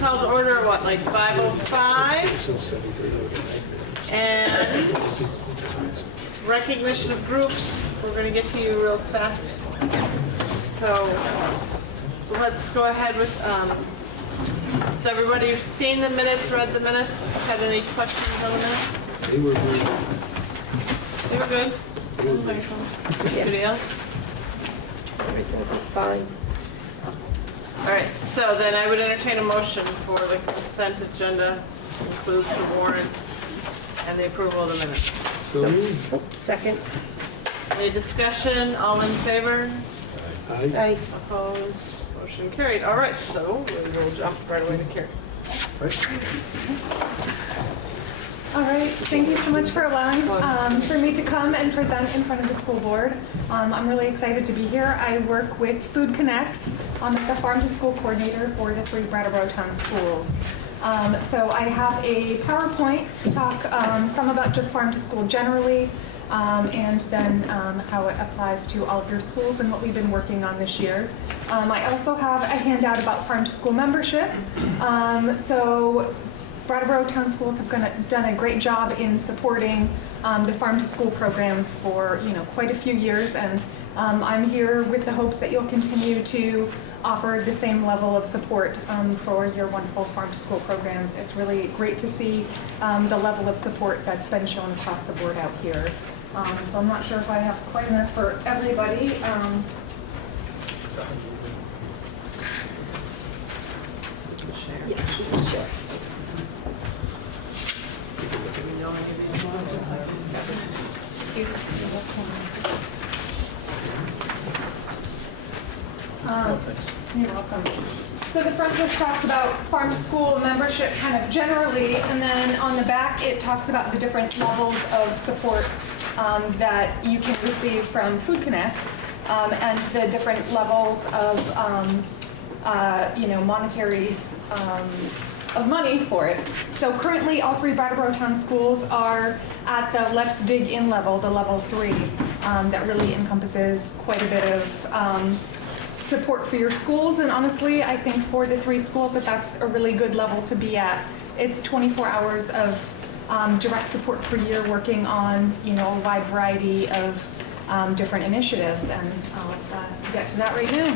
called to order at what, like 5:05? And recognition of groups, we're going to get to you real fast. So let's go ahead with, has everybody seen the minutes, read the minutes, had any questions on the minutes? They were brief. They were good? Anybody else? Everything's fine. All right, so then I would entertain a motion for the consent agenda, includes the warrants and the approval of the minutes. So moved. Second. Any discussion? All in favor? Aye. Aye. Opposed? Motion carried. All right, so we will jump right away to Carrie. All right, thank you so much for allowing for me to come and present in front of the school board. I'm really excited to be here. I work with Food Connects as a farm to school coordinator for the 3 Brattleboro Town schools. So I have a PowerPoint to talk some about just farm to school generally, and then how it applies to all of your schools and what we've been working on this year. I also have a handout about farm to school membership. So Brattleboro Town Schools have done a great job in supporting the farm to school programs for quite a few years, and I'm here with the hopes that you'll continue to offer the same level of support for your wonderful farm to school programs. It's really great to see the level of support that's been shown across the board out here. So I'm not sure if I have quite enough for everybody. Yes, we can share. You're welcome. So the front just talks about farm to school membership kind of generally, and then on the back it talks about the different levels of support that you can receive from Food Connects, and the different levels of monetary of money for it. So currently all 3 Brattleboro Town schools are at the Let's Dig In level, the level 3, that really encompasses quite a bit of support for your schools. And honestly, I think for the 3 schools that's a really good level to be at. It's 24 hours of direct support per year working on a wide variety of different initiatives, and I'll get to that right now.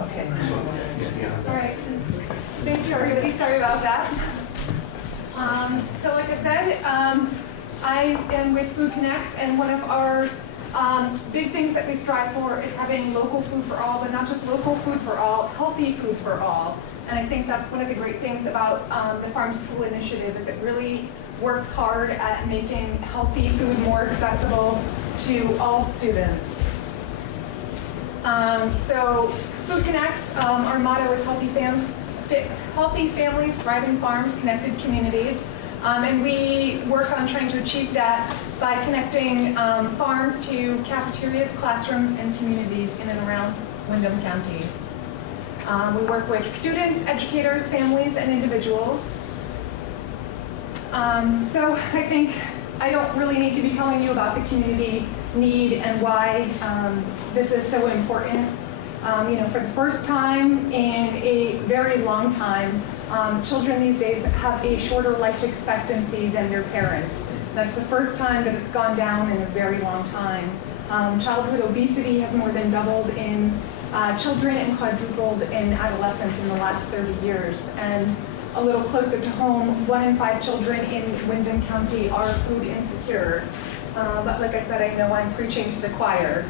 Okay. All right. Thank you, everybody. Sorry about that. So like I said, I am with Food Connects, and one of our big things that we strive for is having local food for all, but not just local food for all, healthy food for all. And I think that's one of the great things about the Farm to School initiative is it really works hard at making healthy food more accessible to all students. So Food Connects, our motto is healthy families, thriving farms, connected communities. And we work on trying to achieve that by connecting farms to cafeterias, classrooms, and communities in and around Windham County. We work with students, educators, families, and individuals. So I think I don't really need to be telling you about the community need and why this is so important. For the first time in a very long time, children these days have a shorter life expectancy than their parents. That's the first time that it's gone down in a very long time. Childhood obesity has more than doubled in children and quadrupled in adolescents in the last 30 years. And a little closer to home, 1 in 5 children in Windham County are food insecure. But like I said, I know I'm preaching to the choir.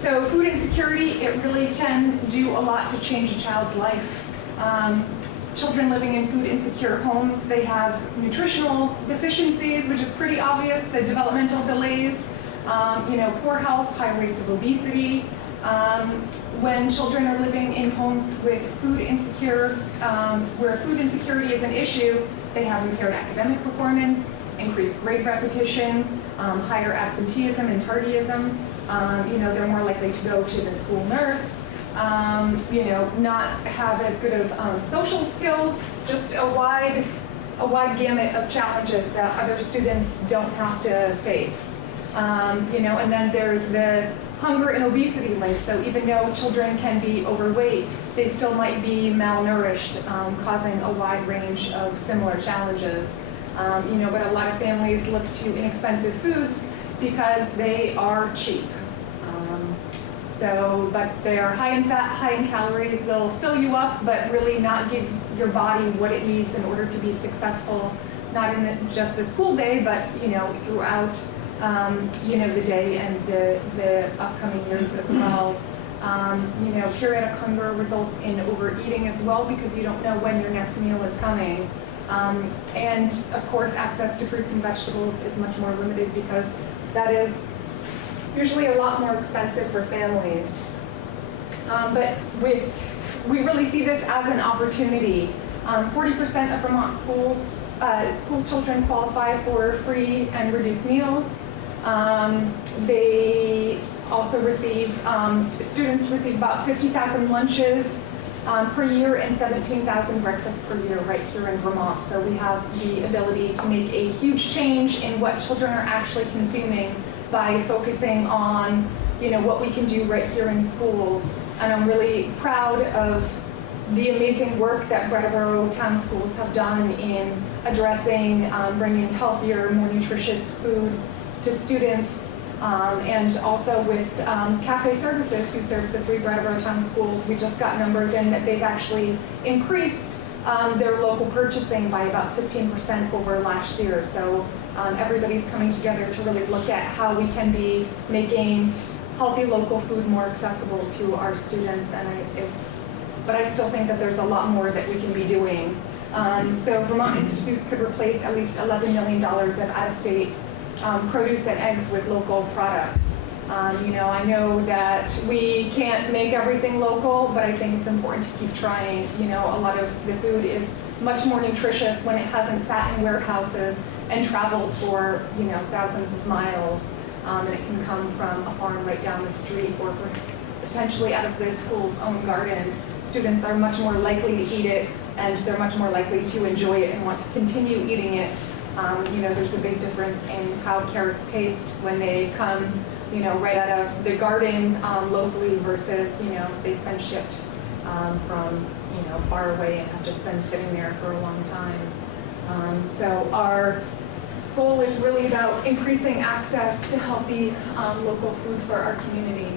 So food insecurity, it really can do a lot to change a child's life. Children living in food insecure homes, they have nutritional deficiencies, which is pretty obvious, the developmental delays, poor health, high rates of obesity. When children are living in homes with food insecure, where food insecurity is an issue, they have impaired academic performance, increased grade repetition, higher absenteeism and tardyism. They're more likely to go to the school nurse, not have as good of social skills, just a wide gamut of challenges that other students don't have to face. And then there's the hunger and obesity link. So even though children can be overweight, they still might be malnourished, causing a wide range of similar challenges. But a lot of families look to inexpensive foods because they are cheap. But they are high in fat, high in calories. They'll fill you up, but really not give your body what it needs in order to be successful, not in just the school day, but throughout the day and the upcoming years as well. Periodic hunger results in overeating as well because you don't know when your next meal is coming. And of course, access to fruits and vegetables is much more limited because that is usually a lot more expensive for families. But we really see this as an opportunity. 40% of Vermont school children qualify for free and reduced meals. They also students receive about 50,000 lunches per year and 17,000 breakfasts per year right here in Vermont. So we have the ability to make a huge change in what children are actually consuming by focusing on what we can do right here in schools. And I'm really proud of the amazing work that Brattleboro Town Schools have done in addressing bringing healthier, more nutritious food to students, and also with Cafe Services, who serves the 3 Brattleboro Town Schools. We just got numbers in that they've actually increased their local purchasing by about 15% over last year. So everybody's coming together to really look at how we can be making healthy local food more accessible to our students, but I still think that there's a lot more that we can be doing. So Vermont Institutes could replace at least $11 million of out-of-state produce and eggs with local products. I know that we can't make everything local, but I think it's important to keep trying. A lot of the food is much more nutritious when it hasn't sat in warehouses and traveled for thousands of miles, and it can come from a farm right down the street or potentially out of the school's own garden. Students are much more likely to eat it, and they're much more likely to enjoy it and want to continue eating it. There's a big difference in how carrots taste when they come right out of the garden locally versus they've been shipped from far away and have just been sitting there for a long time. So our goal is really about increasing access to healthy local food for our community.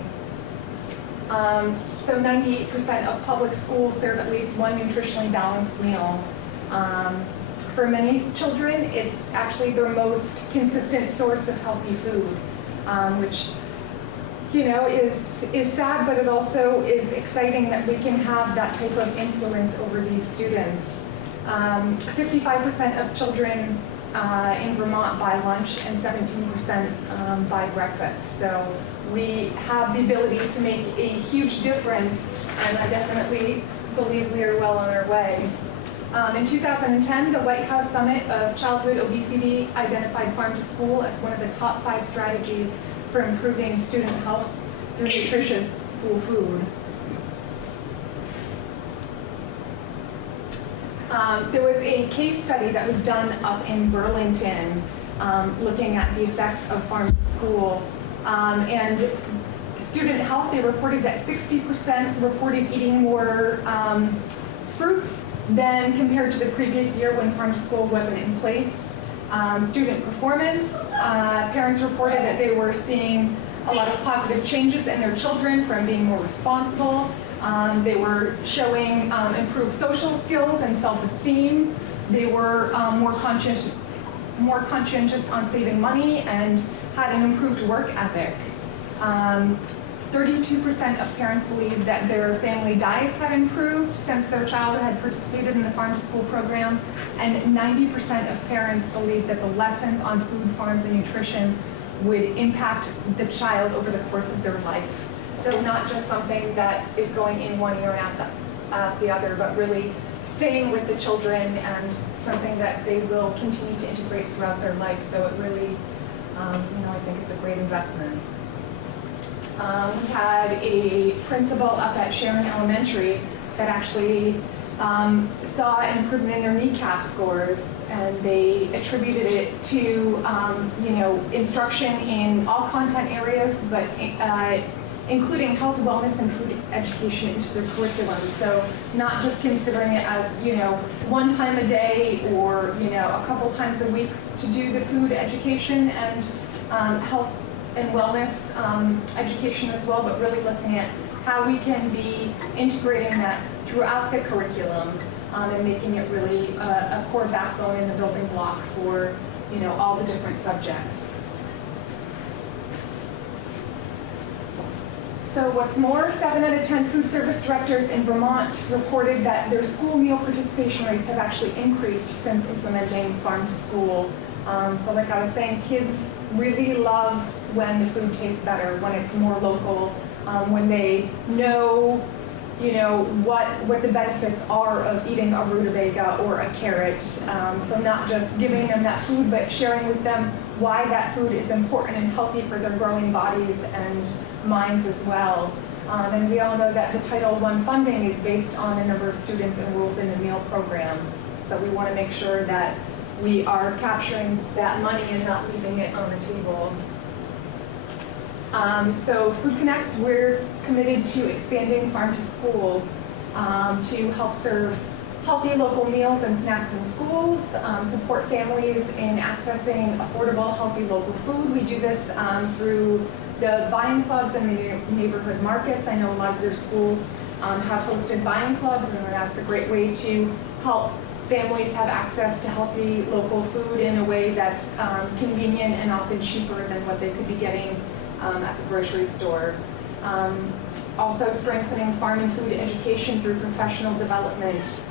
So 98% of public schools serve at least one nutritionally balanced meal. For many children, it's actually their most consistent source of healthy food, which is sad, but it also is exciting that we can have that type of influence over these students. 55% of children in Vermont buy lunch and 17% buy breakfast. So we have the ability to make a huge difference, and I definitely believe we are well on our way. In 2010, the White House Summit of Childhood Obesity identified farm to school as one of the top 5 strategies for improving student health through nutritious school food. There was a case study that was done up in Burlington looking at the effects of farm to school. And student health, they reported that 60% reported eating more fruits than compared to the previous year when farm to school wasn't in place. Student performance, parents reported that they were seeing a lot of positive changes in their children from being more responsible. They were showing improved social skills and self-esteem. They were more conscientious on saving money and had an improved work ethic. 32% of parents believe that their family diets had improved since their child had participated in the farm to school program, and 90% of parents believe that the lessons on food, farms, and nutrition would impact the child over the course of their life. So not just something that is going in one ear and out the other, but really staying with the children and something that they will continue to integrate throughout their life. So it really, I think it's a great investment. We had a principal up at Sharon Elementary that actually saw an improvement in their kneecap scores, and they attributed it to instruction in all content areas, but including health, wellness, and food education into their curriculum. So not just considering it as one time a day or a couple times a week to do the food education and health and wellness education as well, but really looking at how we can be integrating that throughout the curriculum and making it really a core backbone in the building block for all the different subjects. So what's more, 7 out of 10 food service directors in Vermont reported that their school meal participation rates have actually increased since implementing farm to school. So like I was saying, kids really love when the food tastes better, when it's more local, when they know what the benefits are of eating a rutabaga or a carrot. So not just giving them that food, but sharing with them why that food is important and healthy for their growing bodies and minds as well. And we all know that the Title I funding is based on the number of students enrolled in the meal program. So we want to make sure that we are capturing that money and not leaving it on the table. So Food Connects, we're committed to expanding farm to school to help serve healthy local meals and snacks in schools, support families in accessing affordable, healthy local food. We do this through the buying clubs and the neighborhood markets. I know a lot of your schools have hosted buying clubs, and that's a great way to help families have access to healthy local food in a way that's convenient and often cheaper than what they could be getting at the grocery store. Also strengthening farm and food education through professional development.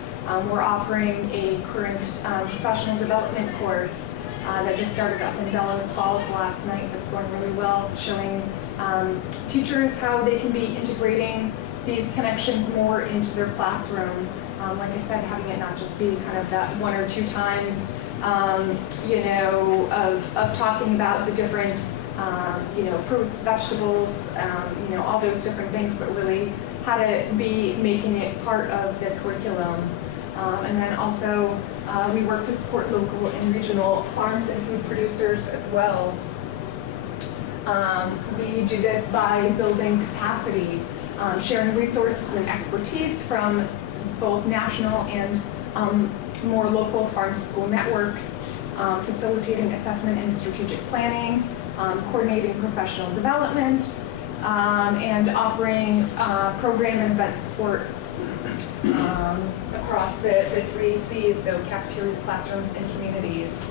We're offering a current professional development course that just started up in Bellows Falls last night that's going really well, showing teachers how they can be integrating these connections more into their classroom. Like I said, having it not just be kind of that 1 or 2 times, of talking about the different, fruits, vegetables, all those different things, but really how to be making it part of the curriculum. And then also, we work to support local and regional farms and food producers as well. We do this by building capacity, sharing resources and expertise from both national and more local farm-to-school networks, facilitating assessment and strategic planning, coordinating professional development, and offering program and event support across the 3 C's, so cafeterias, classrooms, and communities.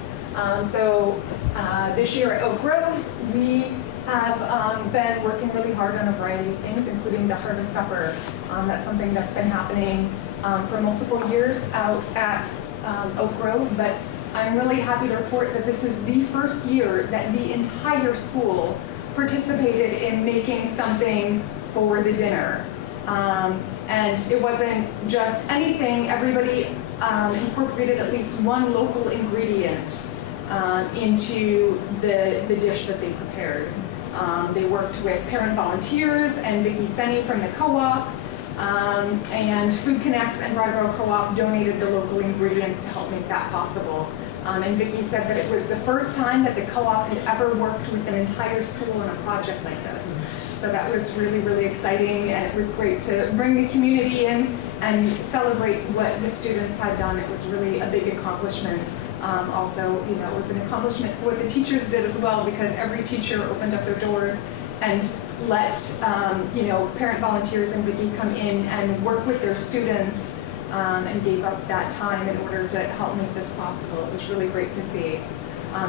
This year at Oak Grove, we have been working really hard on a variety of things, including the Harvest Supper. That's something that's been happening for multiple years out at Oak Grove, but I'm really happy to report that this is the first year that the entire school participated in making something for the dinner. And it wasn't just anything, everybody incorporated at least one local ingredient into the dish that they prepared. They worked with parent volunteers and Vicki Senni from the co-op, and Food Connects and Brattleboro Co-op donated the local ingredients to help make that possible. And Vicki said that it was the first time that the co-op had ever worked with an entire school on a project like this. So that was really, really exciting, and it was great to bring the community in and celebrate what the students had done. It was really a big accomplishment. Also, it was an accomplishment for what the teachers did as well, because every teacher opened up their doors and let parent volunteers and Vicki come in and work with their students and gave up that time in order to help make this possible. It was really great to see.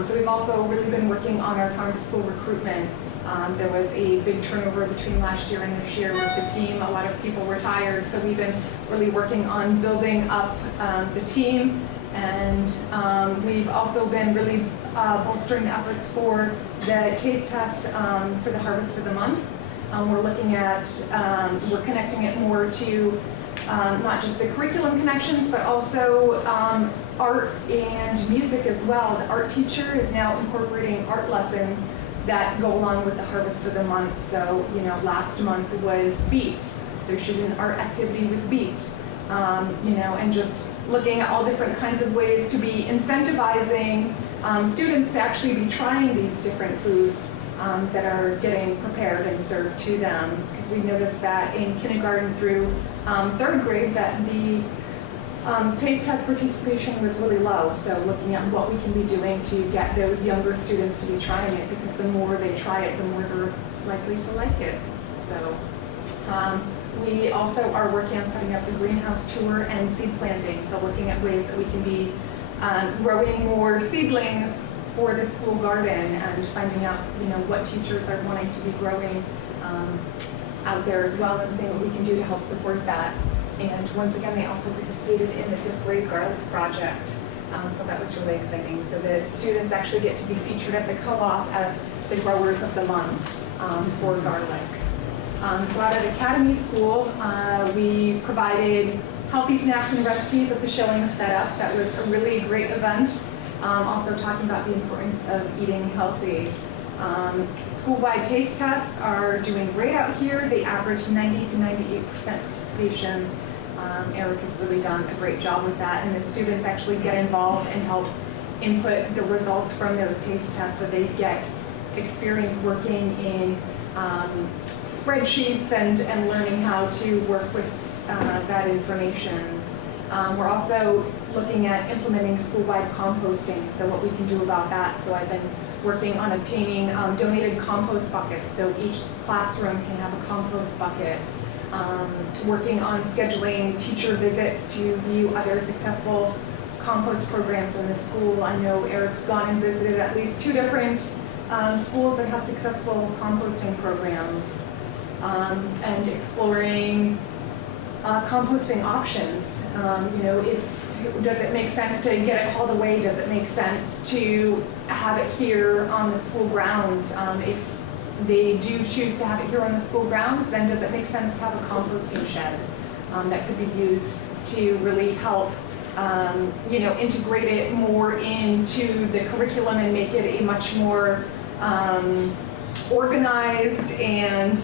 So we've also really been working on our farm to school recruitment. There was a big turnover between last year and this year with the team. A lot of people retired, so we've been really working on building up the team. And we've also been really bolstering the efforts for the taste test for the Harvest of the Month. We're looking at, we're connecting it more to not just the curriculum connections, but also art and music as well. The art teacher is now incorporating art lessons that go along with the Harvest of the Month. So, last month was beets. So she did an art activity with beets. and just looking at all different kinds of ways to be incentivizing students to actually be trying these different foods that are getting prepared and served to them. Because we noticed that in kindergarten through third grade that the taste test participation was really low. So looking at what we can be doing to get those younger students to be trying it, because the more they try it, the more they're likely to like it. So we also are working on setting up the greenhouse tour and seed planting. So looking at ways that we can be growing more seedlings for the school garden and finding out, what teachers are wanting to be growing out there as well, and seeing what we can do to help support that. And once again, they also participated in the 5th grade garlic project. So that was really exciting. So the students actually get to be featured at the co-op as the growers of the month for garlic. So out at Academy School, we provided healthy snacks and recipes at the showing of Fed Up. That was a really great event. Also talking about the importance of eating healthy. School-wide taste tests are doing great out here. They average 90 to 98% participation. Eric has really done a great job with that, and the students actually get involved and help input the results from those taste tests, so they get experience working in spreadsheets and learning how to work with that information. We're also looking at implementing school-wide composting, so what we can do about that. So I've been working on obtaining donated compost buckets, so each classroom can have a compost bucket. Working on scheduling teacher visits to view other successful compost programs in the school. I know Eric's gone and visited at least 2 different schools that have successful composting programs, and exploring composting options. Does it make sense to get it hauled away? Does it make sense to have it here on the school grounds? If they do choose to have it here on the school grounds, then does it make sense to have a composting shed that could be used to really help integrate it more into the curriculum and make it a much more organized and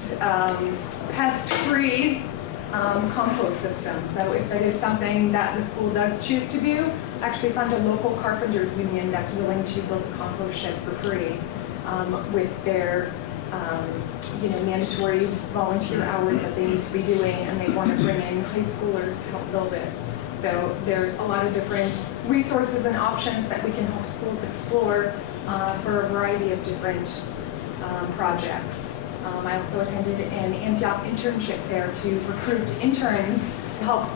pest-free compost system. So if that is something that the school does choose to do, actually find a local carpenters union that's willing to build a compost shed for free with their mandatory volunteer hours that they need to be doing, and they want to bring in high schoolers to help build it. So there's a lot of different resources and options that we can help schools explore for a variety of different projects. I also attended an Antioch internship fair to recruit interns to help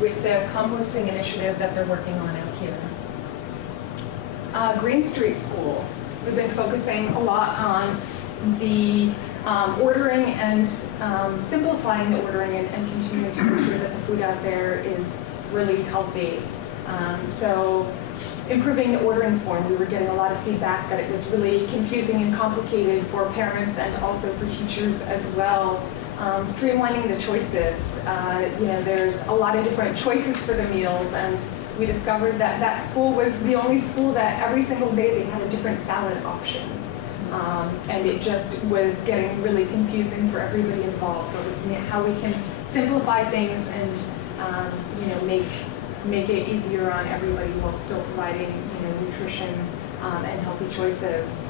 with the composting initiative that they're working on out here. Green Street School. We've been focusing a lot on the ordering and simplifying the ordering and continuing to make sure that the food out there is really healthy. So improving the ordering form, we were getting a lot of feedback that it was really confusing and complicated for parents and also for teachers as well. Streamlining the choices. There's a lot of different choices for the meals, and we discovered that that school was the only school that every single day they had a different salad option. And it just was getting really confusing for everybody involved. So looking at how we can simplify things and make it easier on everybody while still providing nutrition and healthy choices.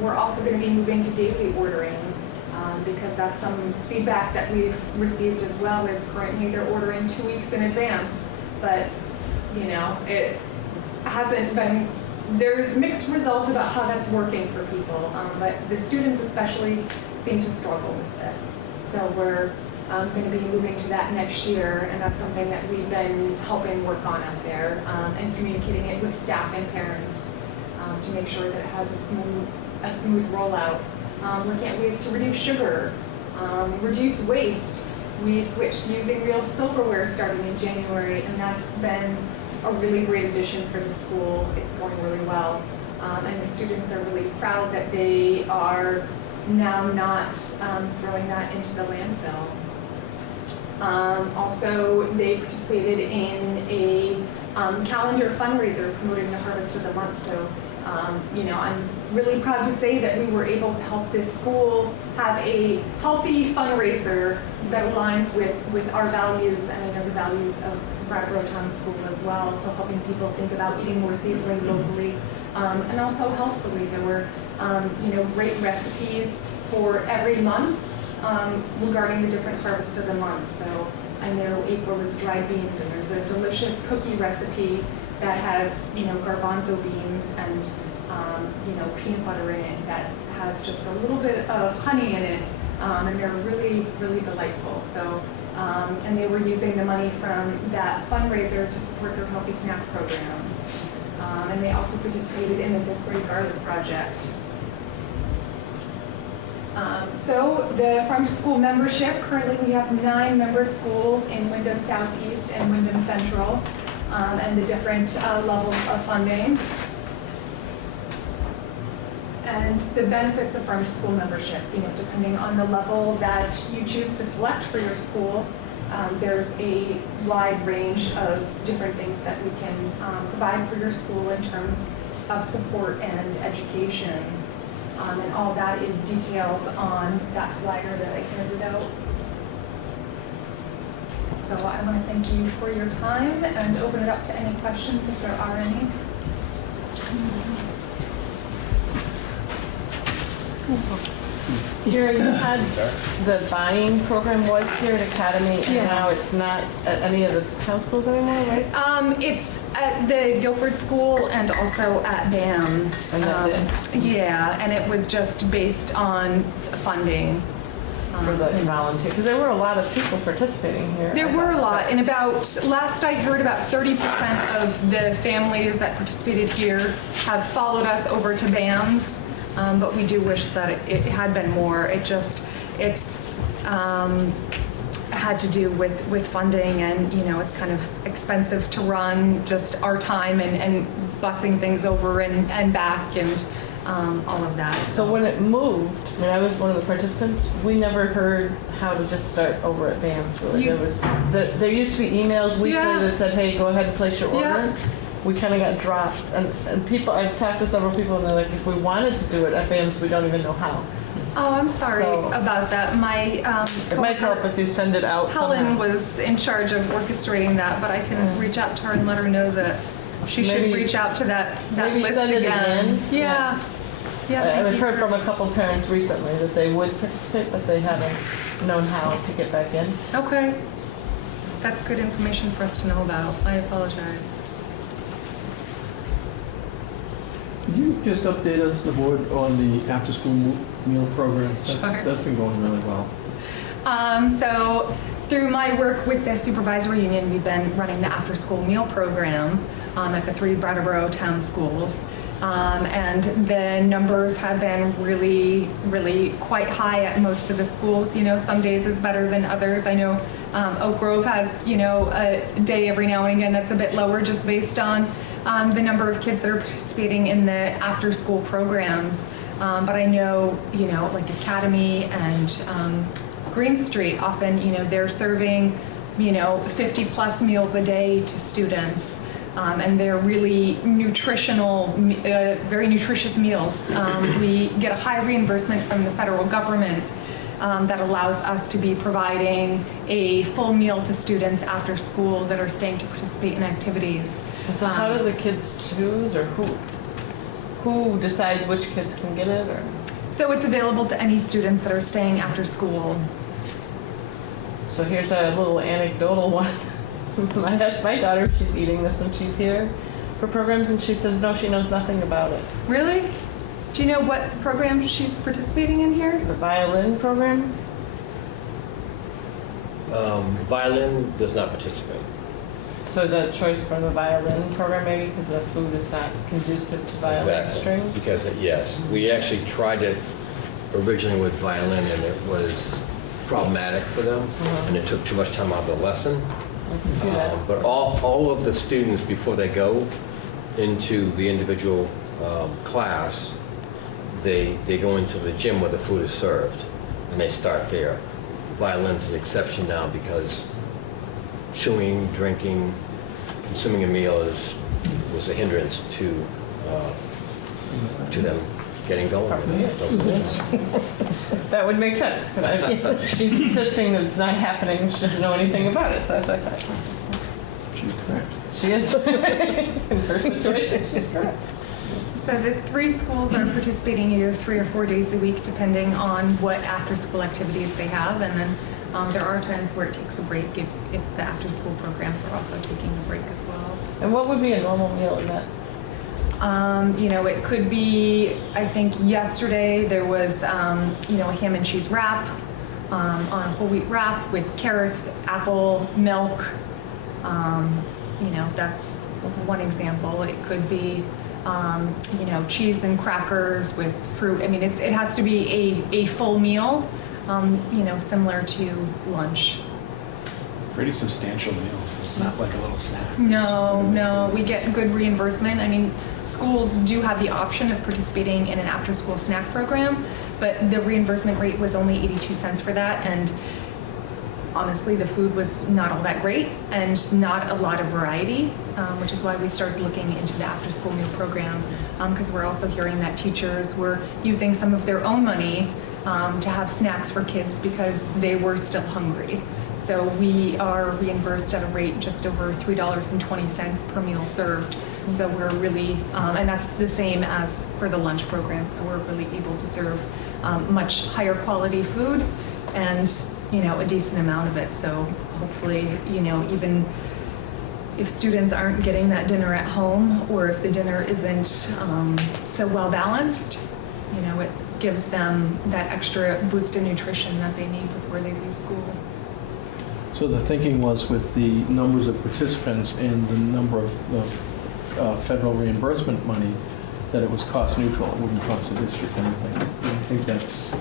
We're also going to be moving to daily ordering because that's some feedback that we've received as well. Is currently they're ordering 2 weeks in advance, but it hasn't been. There's mixed results about how that's working for people, but the students especially seem to struggle with it. So we're going to be moving to that next year, and that's something that we've been helping work on out there and communicating it with staff and parents to make sure that it has a smooth rollout. Looking at ways to reduce sugar, reduce waste. We switched to using real silverware starting in January, and that's been a really great addition for the school. It's going really well, and the students are really proud that they are now not throwing that into the landfill. Also, they participated in a calendar fundraiser promoting the Harvest of the Month. So I'm really proud to say that we were able to help this school have a healthy fundraiser that aligns with our values, and I know the values of Brattleboro Town School as well. So helping people think about eating more seasonally, locally, and also healthfully. There were, great recipes for every month regarding the different harvest of the month. So I know April is dried beans, and there's a delicious cookie recipe that has, garbanzo beans and, peanut butter in it that has just a little bit of honey in it, and they're really, really delightful. So, and they were using the money from that fundraiser to support their Healthy Snack program. And they also participated in the 5th grade garlic project. So the Farm to School membership, currently we have 9 member schools in Wyndham Southeast and Wyndham Central, and the different levels of funding. And the benefits of Farm to School membership, depending on the level that you choose to select for your school, there's a wide range of different things that we can provide for your school in terms of support and education. And all that is detailed on that flyer that I handed out. So I want to thank you for your time and open it up to any questions if there are any. Here you had the buying program was here at Academy, and Yeah. now it's not at any of the town schools anymore, right? It's at the Guilford School and also at BAMS. And that's it? Yeah, and it was just based on funding. For the volunteer, because there were a lot of people participating here. There I were a thought. lot, and last I heard, about 30% of the families that participated here have followed us over to BAMS, but we do wish that it had been more. It's had to do with funding, and it's kind of expensive to run just our time and busing things over and back and all of that. So when it moved, I mean, I was one of the participants, we never heard how to just start over at BAMS, really. There used to be emails weekly Yeah. that said, hey, go ahead and place your order. Yeah. We kind of got dropped, and people, I've talked to several people, and they're like, if we wanted to do it at BAMS, we don't even know how. Oh, I'm sorry So- about that. My It might help if you send it out Helen somehow. was in charge of orchestrating that, but I can reach out to her and let her know that she should Maybe- reach out to that maybe list send it again. again. Yeah. Yeah. thank I've you heard for- from a couple parents recently that they would participate, but they haven't known how to get back in. Okay. That's good information for us to know about. I apologize. Could you just update us, the board, on the after-school meal program? Sure. That's been going really well. So through my work with the supervisory union, we've been running the after-school meal program at the 3 Brattleboro Town Schools. And the numbers have been really, really quite high at most of the schools. Some days is better than others. I know Oak Grove has, a day every now and again that's a bit lower just based on the number of kids that are participating in the after-school programs. But I know, like Academy and Green Street, often, they're serving, 50 plus meals a day to students. And they're really nutritional, very nutritious meals. We get a high reimbursement from the federal government that allows us to be providing a full meal to students after school that are staying to participate in activities. And so how do the kids choose, or who decides which kids can get it, or? So it's available to any students that are staying after school. So here's a little anecdotal one. I asked my daughter if she's eating this when she's here for programs, and she says no, she knows nothing about it. Really? Do you know what program she's participating in here? The violin program? Violin does not participate. So is that a choice from the violin program maybe, because the food is not conducive to violin Exactly. string? Because, yes, we actually tried it originally with violin, and it was problematic for them, and it took too much time out of the lesson. I can see that. But all of the students, before they go into the individual class, they go into the gym where the food is served, and they start there. Violin's an exception now because chewing, drinking, consuming a meal was a hindrance to to them getting going. That would make sense. 'Cause she's insisting that it's not happening. She doesn't know anything about it. So I was like, She's correct. she is. In her situation, she's correct. So the 3 schools are participating either 3 or 4 days a week, depending on what after-school activities they have. And then there are times where it takes a break if the after-school programs are also taking a break as well. And what would be a normal meal in that? It could be, I think yesterday there was, a ham and cheese wrap on a whole wheat wrap with carrots, apple, milk. That's one example. It could be, cheese and crackers with fruit. I mean, it has to be a full meal, similar to lunch. Pretty substantial meals. It's not like a little snack. No, we get good reimbursement. I mean, schools do have the option of participating in an after-school snack program, but the reimbursement rate was only 82 cents for that, and honestly, the food was not all that great and not a lot of variety, which is why we started looking into the after-school meal program, because we're also hearing that teachers were using some of their own money to have snacks for kids because they were still hungry. So we are reimbursed at a rate just over $3.20 per meal served. So we're really, and that's the same as for the lunch program. So we're really able to serve much higher quality food and, a decent amount of it. So hopefully, even if students aren't getting that dinner at home, or if the dinner isn't so well balanced, it gives them that extra boost in nutrition that they need before they leave school. So the thinking was with the numbers of participants and the number of federal reimbursement money, that it was cost neutral. It wouldn't cost the district anything. I think that's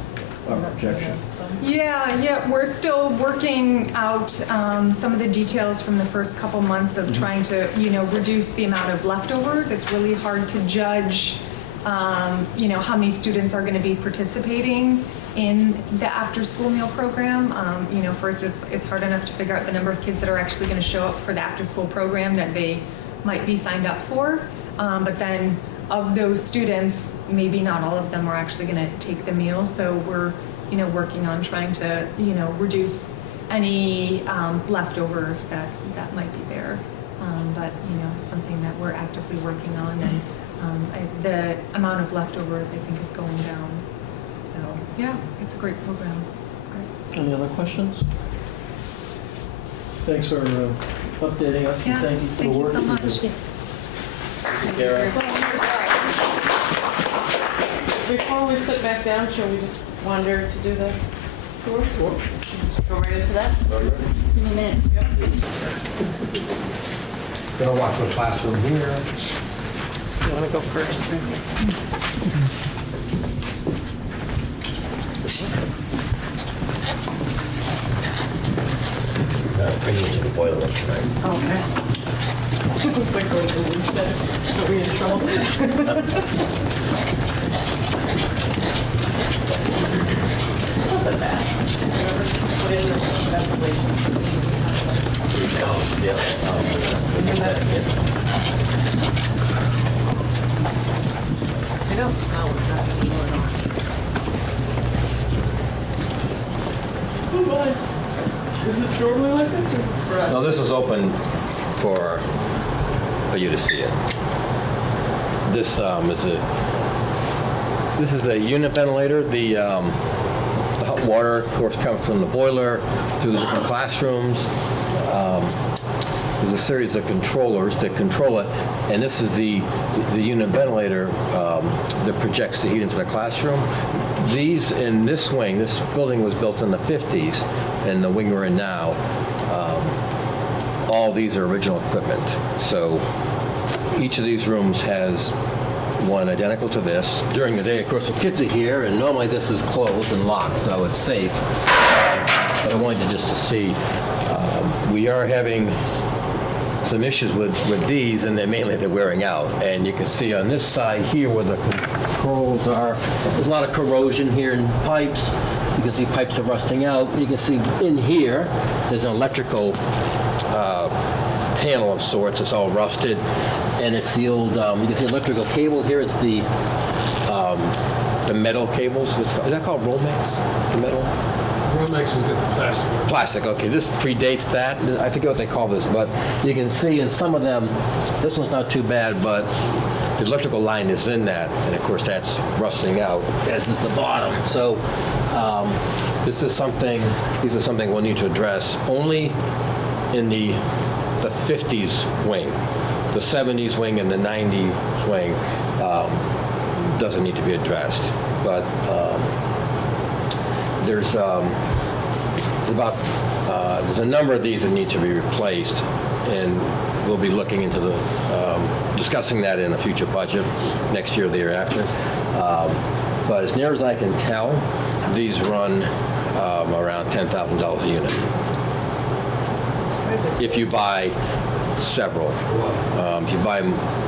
our projection. Yeah, we're still working out some of the details from the first couple months of trying to, reduce the amount of leftovers. It's really hard to judge, how many students are going to be participating in the after-school meal program. First it's hard enough to figure out the number of kids that are actually going to show up for the after-school program that they might be signed up for. But then of those students, maybe not all of them are actually going to take the meal. So we're, working on trying to, reduce any leftovers that might be there. But, it's something that we're actively working on. And the amount of leftovers, I think, is going down. So, yeah, it's a great program. Great. Any other questions? Thanks for updating us, and thank you for the work so that you much. do. Before we sit back down, shall we just wander to do the tour? Just go right into that? In a minute. Gonna walk to the classroom here. You want to go first? Bring you to the boiler room tonight. Okay. It's like going to the woodshed. Are we in trouble? Not that bad. Put in the ventilation. Oh, I don't smell like that anymore. Oh my. Is this normally like this, or is this for us? No, this is open for you to see it. This is the unit ventilator. The hot water, of course, comes from the boiler through the different classrooms. There's a series of controllers that control it, and this is the unit ventilator that projects the heat into the classroom. These in this wing, this building was built in the 50s, and the wing we're in now, all these are original equipment. So each of these rooms has one identical to this. During the day, of course, the kids are here, and normally this is closed and locked, so it's safe. But I wanted just to see, we are having some issues with these, and mainly they're wearing out. And you can see on this side here where the controls are, there's a lot of corrosion here in pipes. You can see pipes are rusting out. You can see in here, there's an electrical panel of sorts. It's all rusted, and it's the old. You can see electrical cable here. It's the metal cables. Is that called Romex? The metal. Romex was got the plastic one. Plastic. Okay, this predates that. I forget what they call this, but you can see in some of them. This one's not too bad, but the electrical line is in that, and of course that's rusting out, as is the bottom. So this is something. These are something we'll need to address only in the 50s wing. The 70s wing and the 90s wing doesn't need to be addressed, but there's a number of these that need to be replaced, and we'll be looking into discussing that in a future budget next year or the year after. But as near as I can tell, these run around $10,000 a unit. If you buy several, if you buy,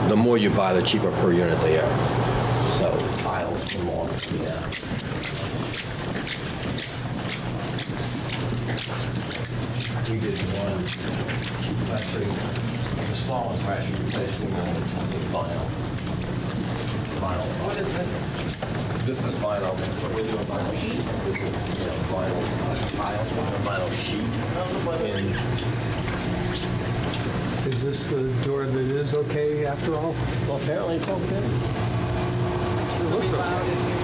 the more you buy, the cheaper per unit they are. So piles and more. Yeah. We did one. Actually, the small ones were actually replacing them with vinyl. What is this? This is vinyl. We're doing vinyl sheet. Vinyl tile, vinyl sheet. And Is this the door that is okay after all? well, apparently it's okay. It looks okay.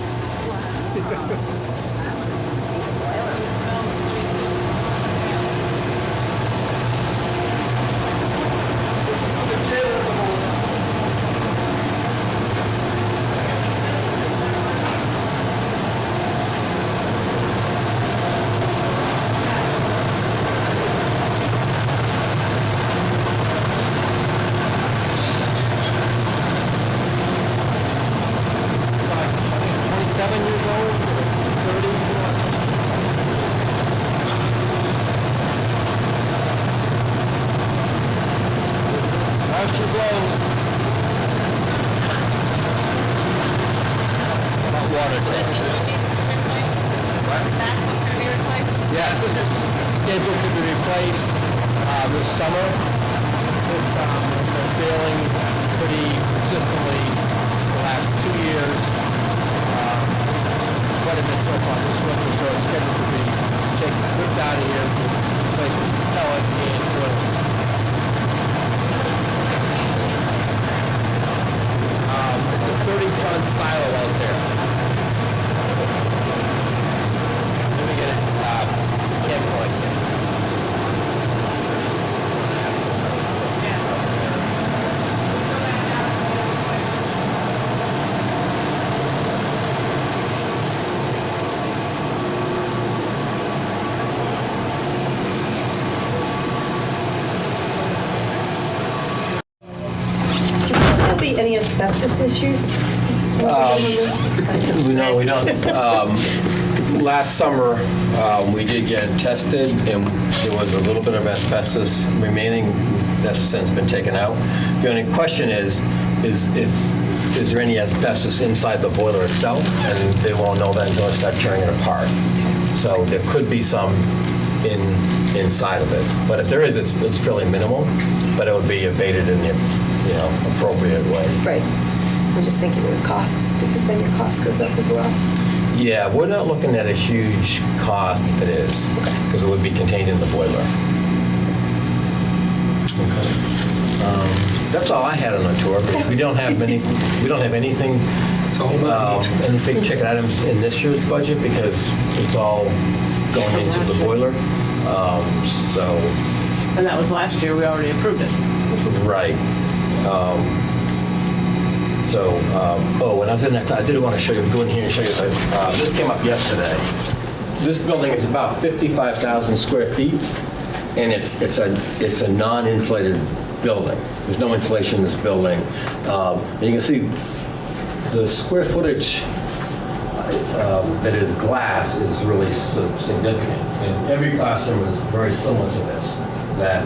Yes, this is scheduled to be replaced this summer. It's been failing pretty consistently the last 2 years. Quite a bit so far this winter, so it's scheduled to be taken ripped out of here to replace with pellet and grills. It's a 30-ton silo out there. Let me get it. Can't quite get it. There'll be any asbestos issues? No, we don't. Last summer, we did get it tested, and there was a little bit of asbestos remaining. That's since been taken out. The only question is there any asbestos inside the boiler itself? And they won't know that until they start tearing it apart. So there could be some inside of it. But if there is, it's fairly minimal. But it would be abated in the appropriate way. Right. I'm just thinking with costs, because then your cost goes up as well. Yeah, we're not looking at a huge cost if it is, because it would be contained in the boiler. Okay. That's all I had on the tour. We don't have many. We don't have anything. Any big ticket items in this year's budget because it's all going into the boiler. And that was last year, we already approved it. Right. When I was in that class, I did want to show you, go in here and show you, this came up yesterday. This building is about 55,000 square feet, and it's a non-insulated building. There's no insulation in this building. And you can see the square footage that is glass is really significant. And every classroom is very similar to this, that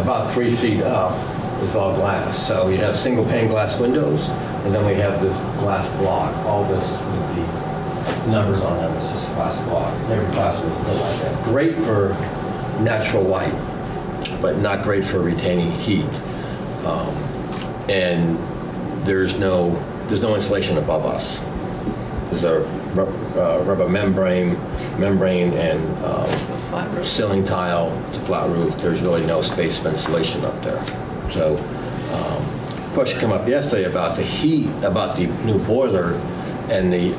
about 3 feet up is all glass. So you have single pane glass windows, and then we have this glass block. All this with the numbers on them is just glass block. Every classroom is built like that. Great for natural light. but not great for retaining heat. And there's no insulation above us. There's a rubber membrane and ceiling tile. It's a flat roof. There's really no space for insulation up there. So, question came up yesterday about the heat, about the new boiler and the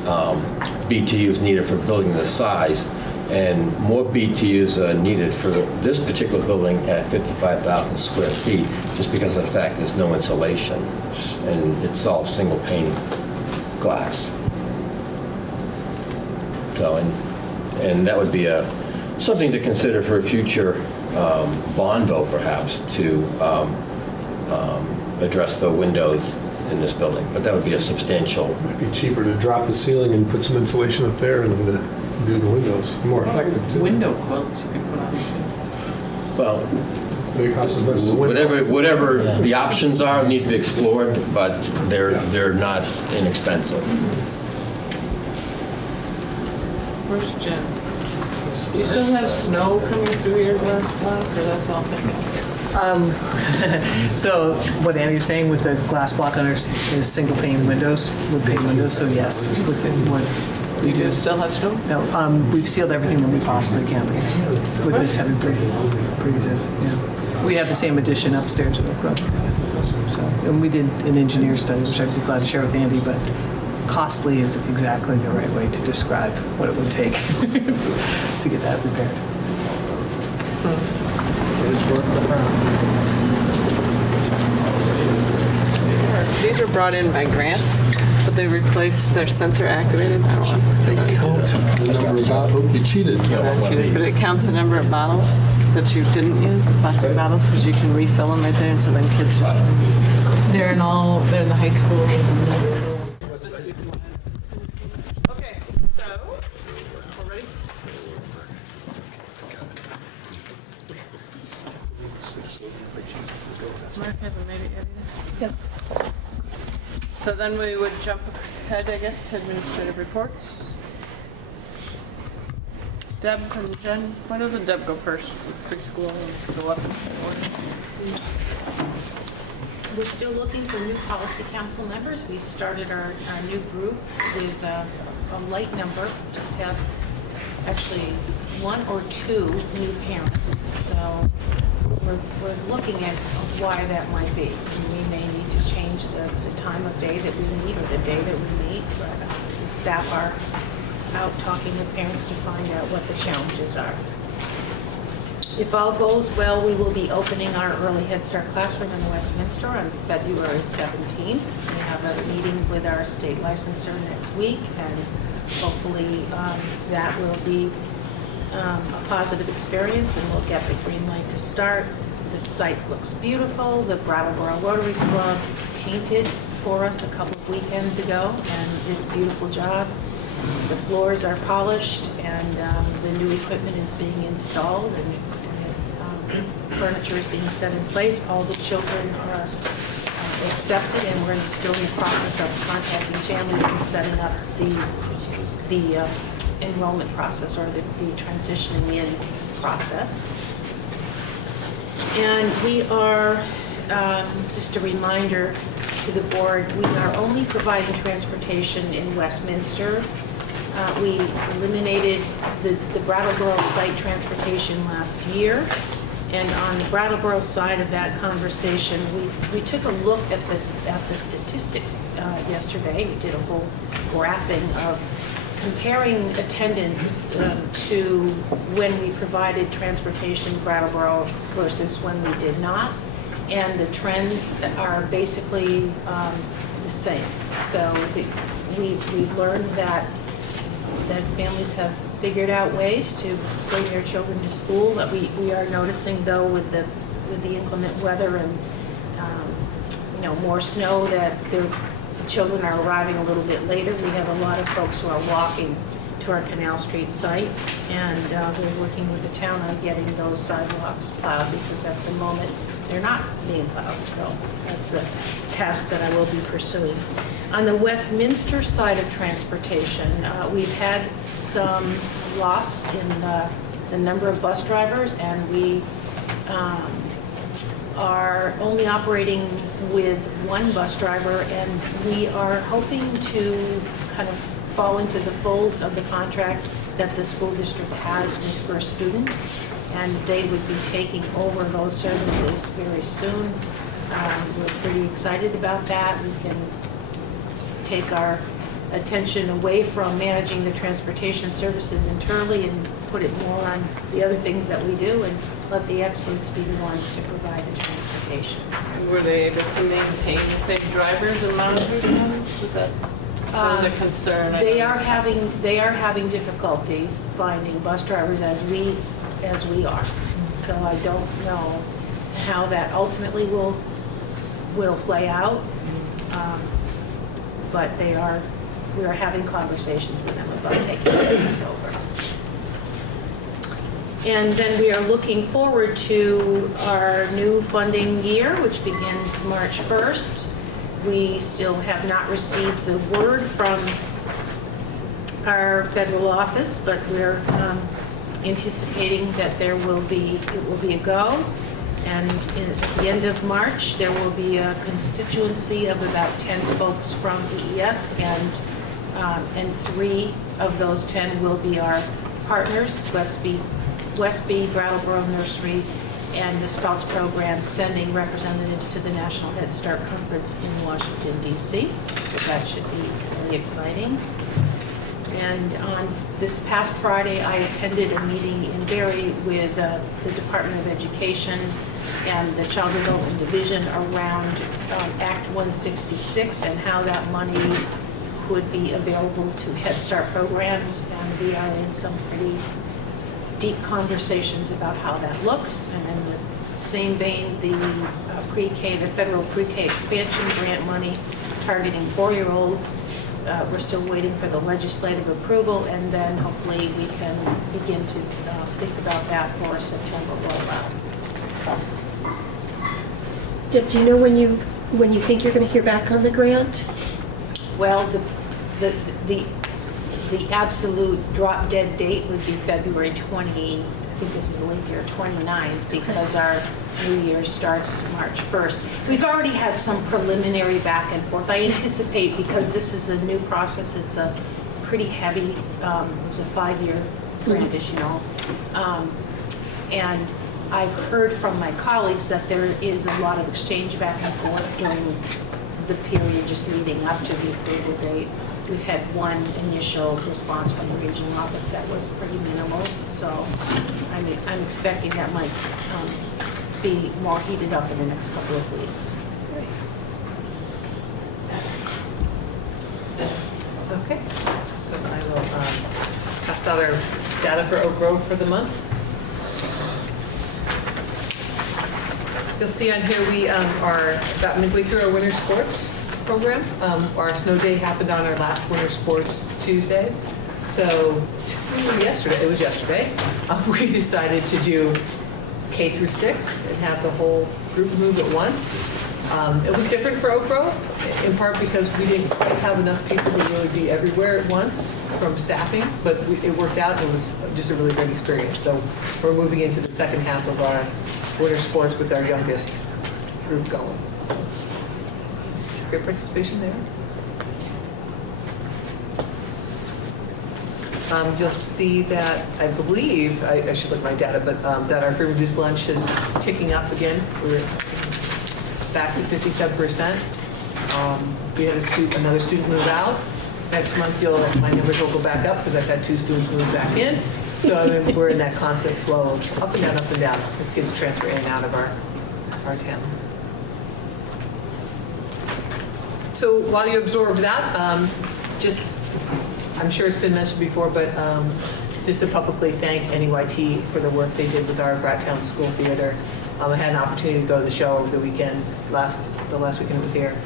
BTUs needed for building this size. And more BTUs are needed for this particular building at 55,000 square feet, just because of the fact there's no insulation, and it's all single pane glass. So, and that would be something to consider for a future bond vote, perhaps, to address the windows in this building. But that would be a substantial. It'd be cheaper to drop the ceiling and put some insulation up there than to do the windows. More effective, too. Window quilts you could put on. Well, They cost as much as a window. whatever the options are need to be explored, but they're not inexpensive. Where's Jen? Do you still have snow coming through your glass block, or that's all fixed? So what Andy was saying with the glass block on is single pane windows, wood pane windows, so yes, with the wood. You do still have snow? No, we've sealed everything that we possibly can with this heavy previous. Yeah. We have the same addition upstairs at the club. So, and we did an engineer study, which I'd be glad to share with Andy, but costly is exactly the right way to describe what it would take to get that repaired. These were brought in by grants, but they replaced their sensor activated. I don't know. They count the number of bottles. You cheated. But it counts the number of bottles that you didn't use, the plastic bottles, because you can refill them right there, and so then kids just, they're in the high school. Okay, so, we're ready? Mark hasn't made it yet either. Yep. So then we would jump ahead, I guess, to administrative reports. Deb and Jen, why doesn't Deb go first with preschool and go up in order? We're still looking for new policy council members. We started our new group with a light number, just have actually one or two new parents. So we're looking at why that might be. We may need to change the time of day that we meet or the day that we meet. But the staff are out talking with parents to find out what the challenges are. If all goes well, we will be opening our early Head Start classroom in Westminster on February 17th. We have a meeting with our state licensor next week, and hopefully that will be a positive experience, and we'll get the green light to start. The site looks beautiful. The Brattleboro Rotary Club painted for us a couple of weekends ago and did a beautiful job. The floors are polished, and the new equipment is being installed, and furniture is being set in place. All the children are accepted, and we're still in the process of contacting families and setting up the enrollment process, or the transitioning in process. And we are, just a reminder to the board, we are only providing transportation in Westminster. We eliminated the Brattleboro site transportation last year. And on the Brattleboro side of that conversation, we took a look at the statistics yesterday. We did a whole graphing of comparing attendance to when we provided transportation in Brattleboro versus when we did not. And the trends are basically the same. So we've learned that families have figured out ways to bring their children to school. That we are noticing, though, with the inclement weather and more snow, that their children are arriving a little bit later. We have a lot of folks who are walking to our Canal Street site, and we're working with the town on getting those sidewalks plowed, because at the moment they're not being plowed. So that's a task that I will be pursuing. On the Westminster side of transportation, we've had some loss in the number of bus drivers, and we are only operating with one bus driver, and we are hoping to kind of fall into the folds of the contract that the school district has with First Student, and they would be taking over those services very soon. We're pretty excited about that. We can take our attention away from managing the transportation services internally and put it more on the other things that we do, and let the experts be the ones to provide the transportation. Were they able to maintain the same drivers and monitors? Was that a concern? They are having difficulty finding bus drivers as we are. So I don't know how that ultimately will play out. But we are having conversations with them about taking this over. And then we are looking forward to our new funding year, which begins March 1st. We still have not received the word from our federal office, but we're anticipating that it will be a go. And at the end of March, there will be a constituency of about 10 folks from EES, and 3 of those 10 will be our partners, Westby, Brattleboro Nursery, and the Spouts Program, sending representatives to the National Head Start Conference in Washington, D.C. So that should be really exciting. And on this past Friday, I attended a meeting in Barrie with the Department of Education and the Child Development Division around Act 166 and how that money would be available to Head Start programs. And we are in some pretty deep conversations about how that looks. And in the same vein, the pre-K, the federal pre-K expansion grant money targeting 4-year-olds. We're still waiting for the legislative approval, and then hopefully we can begin to think about that for a September rollout. Deb, do you know when you think you're going to hear back on the grant? Well, the absolute drop dead date would be February 20. I think this is a leap year, 29th, because our new year starts March 1st. We've already had some preliminary back and forth. I anticipate, because this is a new process, it's a pretty heavy, it was a 5-year grant, as you know. And I've heard from my colleagues that there is a lot of exchange back and forth during the period just leading up to the approval date. We've had one initial response from the regional office that was pretty minimal, so I'm expecting that might be more heated up in the next couple of weeks. Okay, so I will pass out our data for Oak Grove for the month. You'll see on here we are about midway through our winter sports program. Our snow day happened on our last winter sports Tuesday. So yesterday, we decided to do K through 6 and have the whole group move at once. It was different for Oak Grove, in part because we didn't quite have enough people to really be everywhere at once from staffing, but it worked out. It was just a really great experience. So we're moving into the second half of our winter sports with our youngest group going. So great participation there. You'll see that, I believe, I should look at my data, but that our free reduced lunch is ticking up again. We're back to 57%. We had another student move out. Next month, my numbers will go back up because I've had 2 students move back in. So I mean, we're in that constant flow of up and down as kids transfer in and out of our town. So while you absorb that, I'm sure it's been mentioned before, but just to publicly thank NEYT for the work they did with our Town School Theater. I had an opportunity to go to the show over the weekend, the last weekend it was here,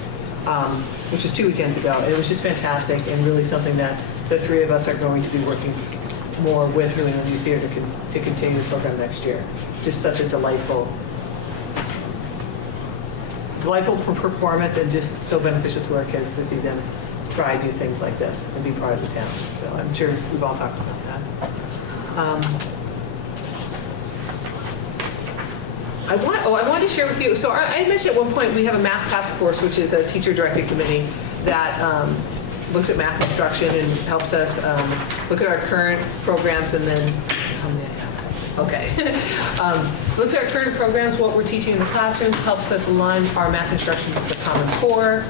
which was 2 weekends ago. And it was just fantastic and really something that the 3 of us are going to be working more with New England Youth Theater to continue the program next year. Just such a delightful for performance and just so beneficial to our kids to see them try new things like this and be part of the town. So I'm sure we've all talked about that. I wanted to share with you, so I mentioned at one point, we have a math task force, which is a teacher-directed committee that looks at math instruction and helps us look at our current programs and then, how many I have? Okay. Looks at our current programs, what we're teaching in the classrooms, helps us align our math instruction with the Common Core,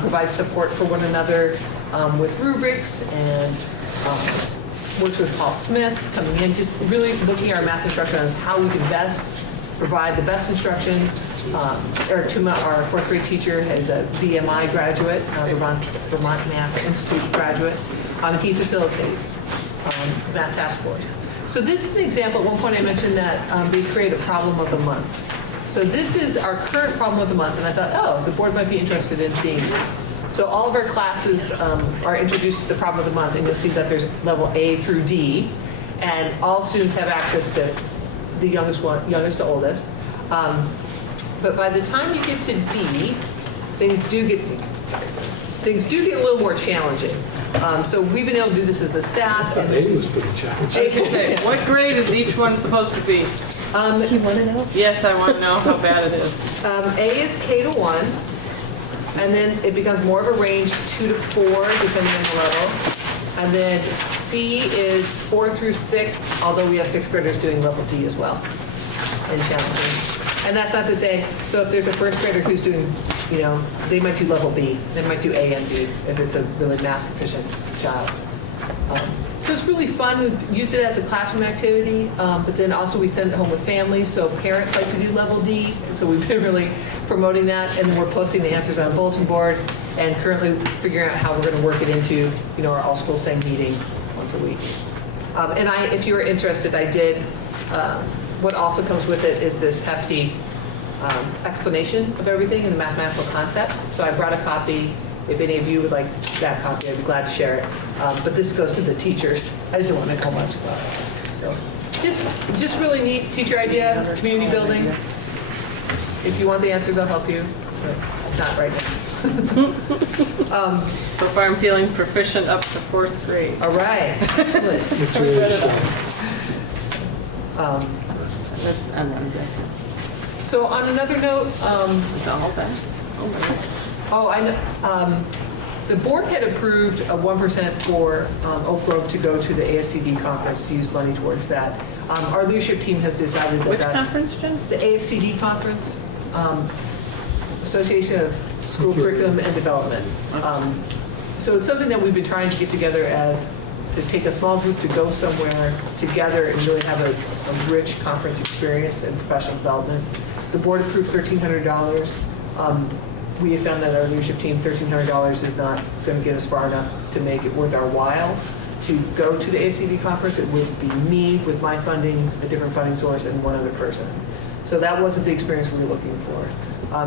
provides support for one another with rubrics, and works with Paul Smith coming in, just really looking at our math instruction on how we can best provide the best instruction. Eric Tuma, our fourth grade teacher, is a VMI graduate, Vermont Math Institute graduate. He facilitates Math Task Force. So this is an example. At one point I mentioned that we create a problem of the month. So this is our current problem of the month, and I thought, oh, the board might be interested in seeing this. So all of our classes are introduced to the problem of the month, and you'll see that there's level A through D, and all students have access to the youngest to oldest. But by the time you get to D, things do get a little more challenging. So we've been able to do this as a staff. I thought A was pretty challenging. Okay, what grade is each one supposed to be? Do you want to know? Yes, I want to know how bad it is. A is K to 1, and then it becomes more of a range 2 to 4, depending on the level. And then C is 4 through 6, although we have 6th graders doing level D as well, and challenging. And that's not to say, so if there's a 1st grader who's doing, they might do level B, they might do A and B if it's a really math proficient child. So it's really fun. We've used it as a classroom activity, but then also we send it home with families, so parents like to do level D, and so we've been really promoting that, and then we're posting the answers on a bulletin board, and currently figuring out how we're going to work it into, our all-school SENG meeting once a week. And if you were interested, I did, what also comes with it is this hefty explanation of everything and the mathematical concepts. So I brought a copy. If any of you would like that copy, I'd be glad to share it. But this goes to the teachers. I just don't want to know much about it. So just really neat teacher idea, community building. If you want the answers, I'll help you. But not right now. So far I'm feeling proficient up to 4th grade. All right. Excellent. It's really exciting. I'm good. So on another note, It's all back. Oh my God. oh, I know, the board had approved a 1% for Oak Grove to go to the ASCD conference, to use money towards that. Our leadership team has decided that Which that's conference, Jen? the ASCD conference, Association of School Curriculum and Development. So it's something that we've been trying to get together as to take a small group to go somewhere together and really have a rich conference experience and professional development. The board approved $1,300. We have found that our leadership team, $1,300 is not going to get us far enough to make it worth our while to go to the ACD conference. It would be me with my funding, a different funding source, and one other person. So that wasn't the experience we were looking for.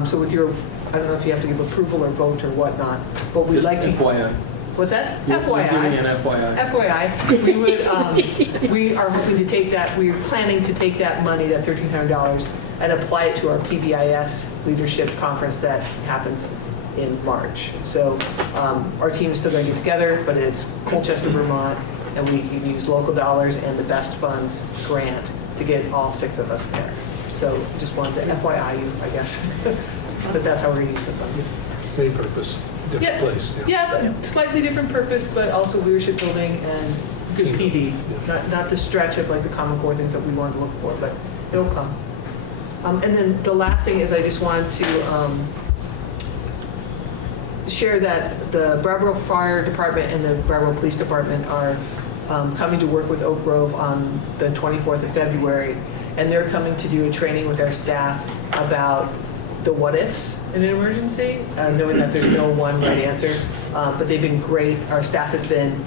So with your, I don't know if you have to give approval or vote or whatnot, but we'd like to. FYI. What's that? You're FYI. giving an FYI. FYI, we would, we are hoping to take that, we're planning to take that money, that $1,300, and apply it to our PBIS leadership conference that happens in March. So our team is still going to get together, but it's Colchester, Vermont, and we can use local dollars and the Best Funds grant to get all 6 of us there. So just wanted to FYI you, I guess. But that's how we're going to use the funding. Same purpose, different place. Yeah, but slightly different purpose, but also leadership building and good PD. Not the stretch of like the Common Core things that we wanted to look for, but it'll come. And then the last thing is I just wanted to share that the Brattleboro Fire Department and the Brattleboro Police Department are coming to work with Oak Grove on the 24th of February, and they're coming to do a training with our staff about the what ifs in an emergency, knowing that there's no one right answer, but they've been great. Our staff has been,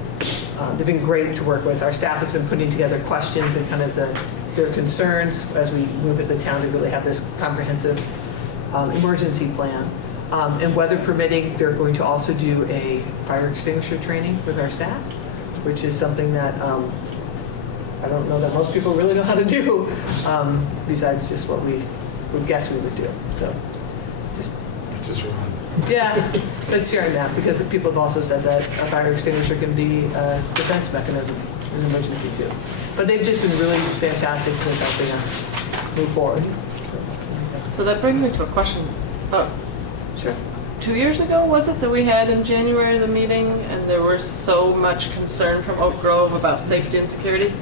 they've been great to work with. Our staff has been putting together questions and kind of their concerns as we move as a town to really have this comprehensive emergency plan. And weather permitting, they're going to also do a fire extinguisher training with our staff, which is something that I don't know that most people really know how to do, besides just what we would guess we would do. So just wrong. yeah, but sharing that because people have also said that a fire extinguisher can be a defense mechanism in an emergency too. But they've just been really fantastic with helping us move forward. So. So that brings me to a question. Sure. 2 years ago, was it, that we had in January the meeting, and there was so much concern from Oak Grove about safety and security?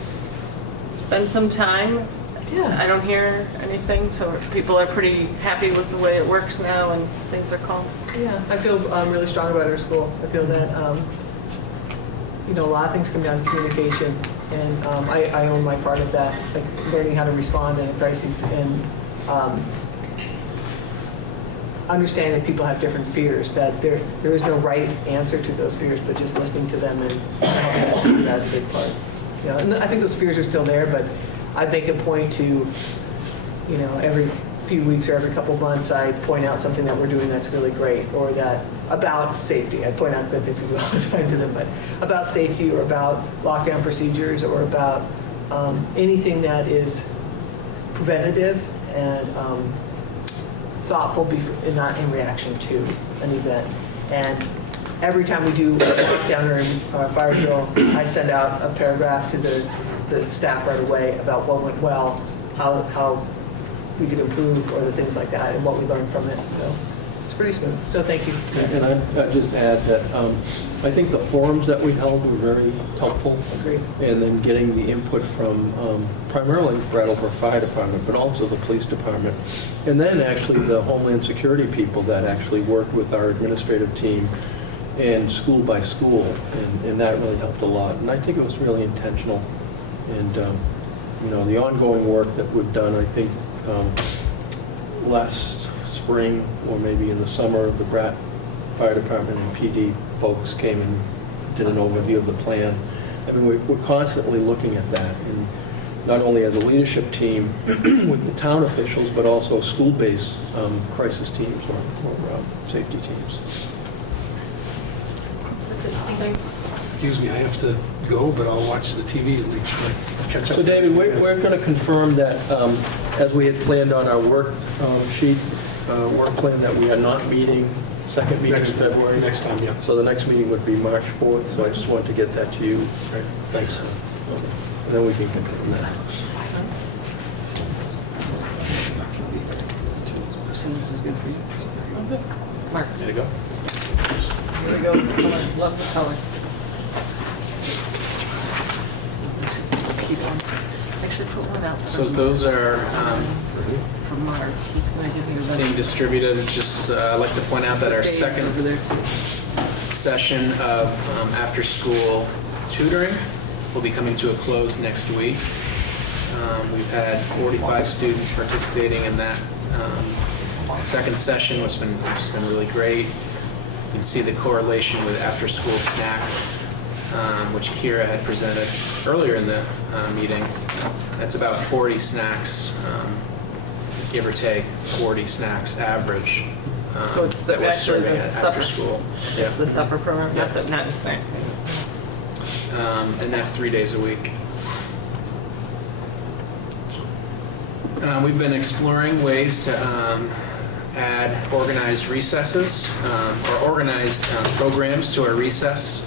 It's been some time. Yeah. I don't hear anything, so people are pretty happy with the way it works now and things are calm. Yeah, I feel really strong about our school. I feel that, a lot of things come down to communication, and I own my part of that, like learning how to respond in a crisis, and understanding that people have different fears, that there is no right answer to those fears, but just listening to them and helping that's a big part. And I think those fears are still there, but I make a point to, every few weeks or every couple months, I point out something that we're doing that's really great, or that about safety. I point out good things we do all the time to them, but about safety, or about lockdown procedures, or about anything that is preventative and thoughtful and not in reaction to an event. And every time we do a lockdown or a fire drill, I send out a paragraph to the staff right away about what went well, how we could improve, or the things like that, and what we learned from it. So it's pretty smooth. So thank you. And I'd just add that I think the forums that we held were very helpful. Agreed. And then getting the input from primarily Brattleboro Fire Department, but also the police department. And then actually the Homeland Security people that actually worked with our administrative team and school by school, and that really helped a lot. And I think it was really intentional. And the ongoing work that we've done, I think last spring or maybe in the summer, the Brat Fire Department and PD folks came and did an overview of the plan. I mean, we're constantly looking at that, and not only as a leadership team with the town officials, but also school-based crisis teams or safety teams. Excuse me, I have to go, but I'll watch the TV at least. Catch up. So David, we're going to confirm that as we had planned on our work sheet, work plan, that we are not meeting second meeting in February. Next time, yeah. So the next meeting would be March 4th, so I just wanted to get that to you. Right. Thanks. Okay. And then we can confirm that. So this is good for you. Mark, There you go. here we go. Color. Love the color. Keep one. Actually, put one out. So as those are From Mark, he's going to give you a being distributed, just I'd like to point out that our Dave's second over there too. session of after-school tutoring will be coming to a close next week. We've had 45 students participating in that second session, which has been really great. You can see the correlation with after-school snack, which Kira had presented earlier in the meeting. That's about 40 snacks, give or take 40 snacks average. So it's that we're actually serving the at supper. after school. Yeah. It's the supper program, Yeah. not the snack. And that's 3 days a week. We've been exploring ways to add organized recesses or organized programs to our recess.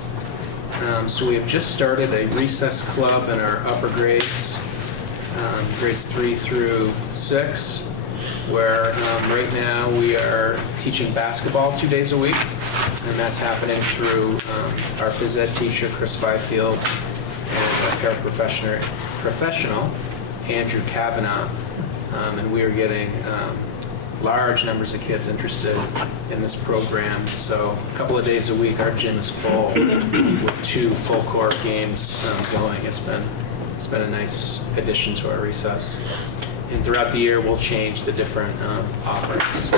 So we have just started a recess club in our upper grades, grades 3 through 6, where right now we are teaching basketball 2 days a week, and that's happening through our phys ed teacher, Chris Byfield, and our paraprofessional, Andrew Kavanaugh. And we are getting large numbers of kids interested in this program. So a couple of days a week, our gym is full with 2 full court games going. It's been a nice addition to our recess. And throughout the year, we'll change the different offerings.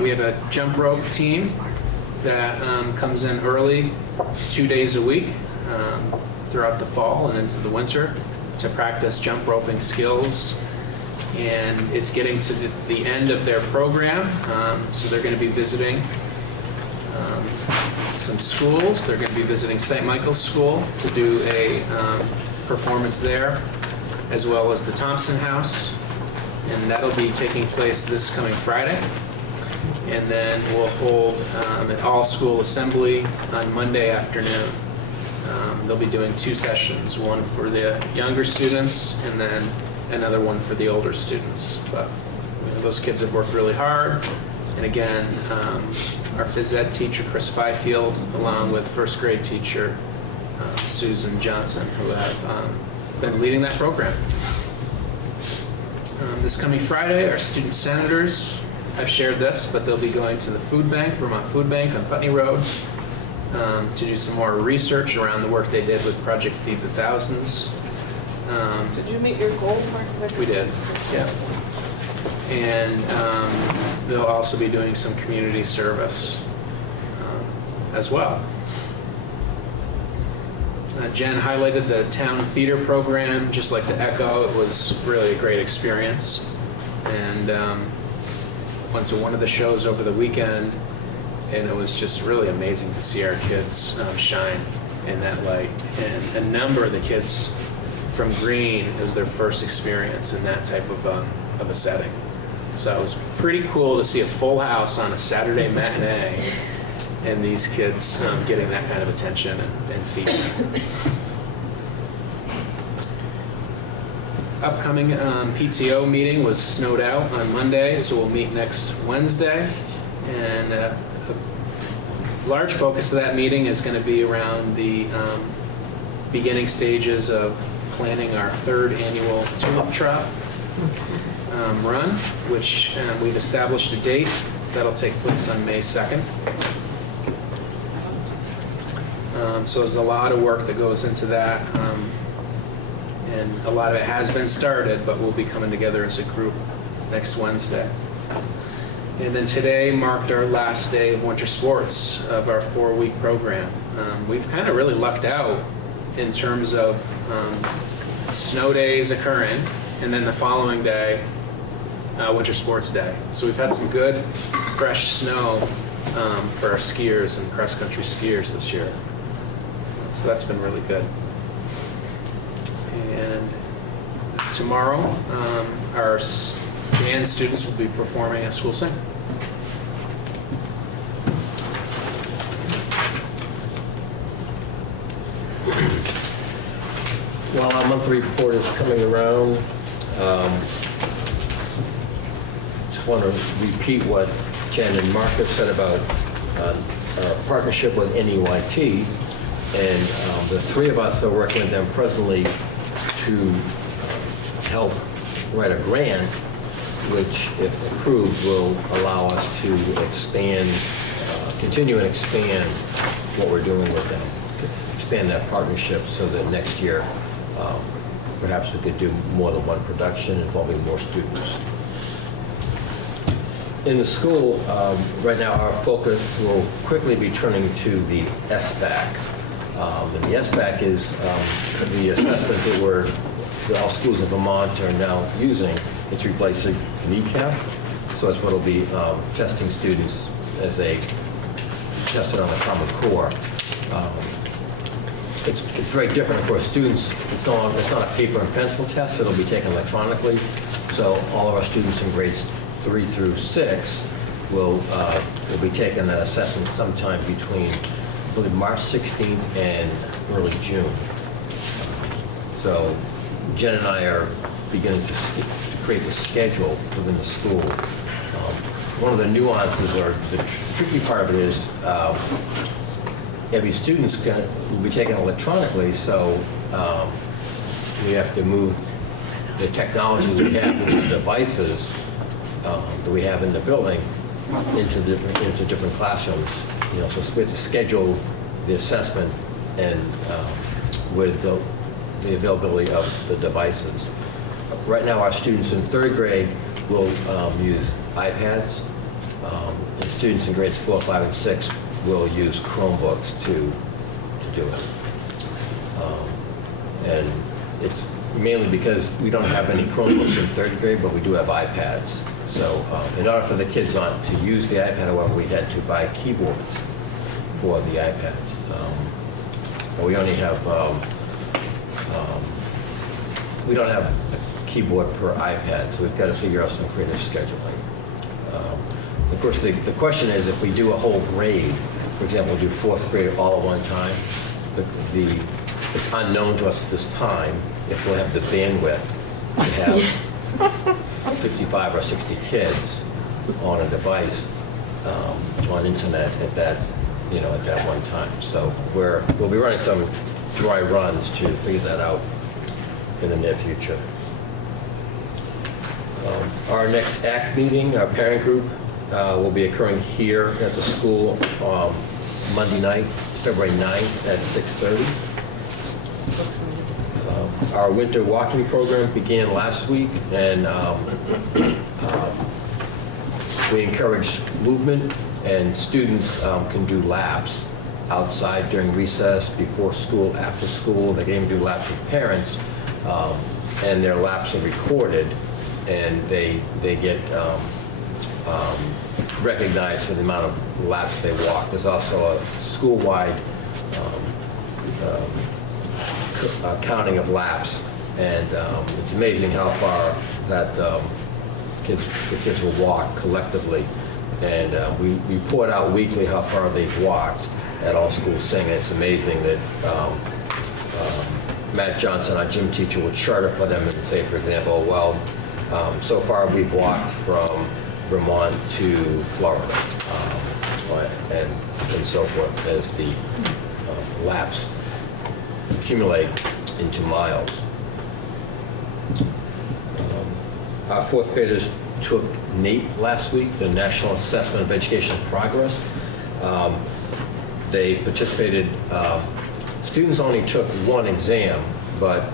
We have a jump rope team that comes in early 2 days a week throughout the fall and into the winter to practice jump roping skills. And it's getting to the end of their program, so they're going to be visiting some schools. They're going to be visiting St. Michael's School to do a performance there, as well as the Thompson House, and that'll be taking place this coming Friday. And then we'll hold an all-school assembly on Monday afternoon. They'll be doing 2 sessions, one for the younger students and then another one for the older students. But those kids have worked really hard. And again, our phys ed teacher, Chris Byfield, along with first grade teacher, Susan Johnson, who have been leading that program. This coming Friday, our student senators, I've shared this, but they'll be going to the food bank, Vermont Food Bank on Putney Road, to do some more research around the work they did with Project Feed the Thousands. Did you meet your goal, Mark? We did, yeah. And they'll also be doing some community service as well. Jen highlighted the town theater program. Just like to echo, it was really a great experience. And went to one of the shows over the weekend, and it was just really amazing to see our kids shine in that light. And a number of the kids from Green, it was their first experience in that type of a setting. So it was pretty cool to see a full house on a Saturday matinee and these kids getting that kind of attention and feedback. Upcoming PTO meeting was snowed out on Monday, so we'll meet next Wednesday. And a large focus of that meeting is going to be around the beginning stages of planning our third annual Tulip Trot run, which we've established a date. That'll take place on May 2nd. So there's a lot of work that goes into that, and a lot of it has been started, but we'll be coming together as a group next Wednesday. And then today marked our last day of winter sports of our 4-week program. We've kind of really lucked out in terms of snow days occurring, and then the following day, winter sports day. So we've had some good, fresh snow for our skiers and cross-country skiers this year. So that's been really good. And tomorrow, our band students will be performing a school sing. While our monthly report is coming around, just want to repeat what Jen and Mark have said about our partnership with NEYT. And the three of us are working with them presently to help write a grant, which, if approved, will allow us to expand, continue and expand what we're doing with them, expand that partnership so that next year perhaps we could do more than one production involving more students. In the school, right now our focus will quickly be turning to the SBAC. And the SBAC is the assessment that all schools in Vermont are now using. It's replacing NECAP, so it's what will be testing students as they tested on the Common Core. It's very different, of course. Students, it's not a paper and pencil test. It'll be taken electronically. So all of our students in grades 3 through 6 will be taking that assessment sometime between, I believe, March 16th and early June. So Jen and I are beginning to create the schedule within the school. One of the nuances, or the tricky part of it is, every student's will be taken electronically, so we have to move the technology that we have, the devices that we have in the building, into different classrooms. So we have to schedule the assessment and with the availability of the devices. Right now, our students in 3rd grade will use iPads. And students in grades 4, 5, and 6 will use Chromebooks to do it. And it's mainly because we don't have any Chromebooks in 3rd grade, but we do have iPads. So in order for the kids to use the iPad, however, we had to buy keyboards for the iPads. But we only have, we don't have a keyboard per iPad, so we've got to figure out some creative scheduling. Of course, the question is, if we do a whole grade, for example, do 4th grade all at one time, it's unknown to us at this time if we'll have the bandwidth to have 55 or 60 kids on a device on internet at that, at that one time. So we'll be running some dry runs to figure that out in the near future. Our next ACT meeting, our parent group, will be occurring here at the school Monday night, February 9th at 6:30. Our winter walking program began last week, and we encourage movement, and students can do laps outside during recess, before school, after school. They can even do laps with parents, and their laps are recorded, and they get recognized for the amount of laps they walk. There's also a school-wide counting of laps, and it's amazing how far that the kids will walk collectively. And we report out weekly how far they've walked at all schools singing. It's amazing that Matt Johnson, our gym teacher, would chart it for them and say, for example, well, so far we've walked from Vermont to Florida, and so forth, as the laps accumulate into miles. Our fourth graders took NAEP last week, the National Assessment of Educational Progress. They participated, students only took one exam, but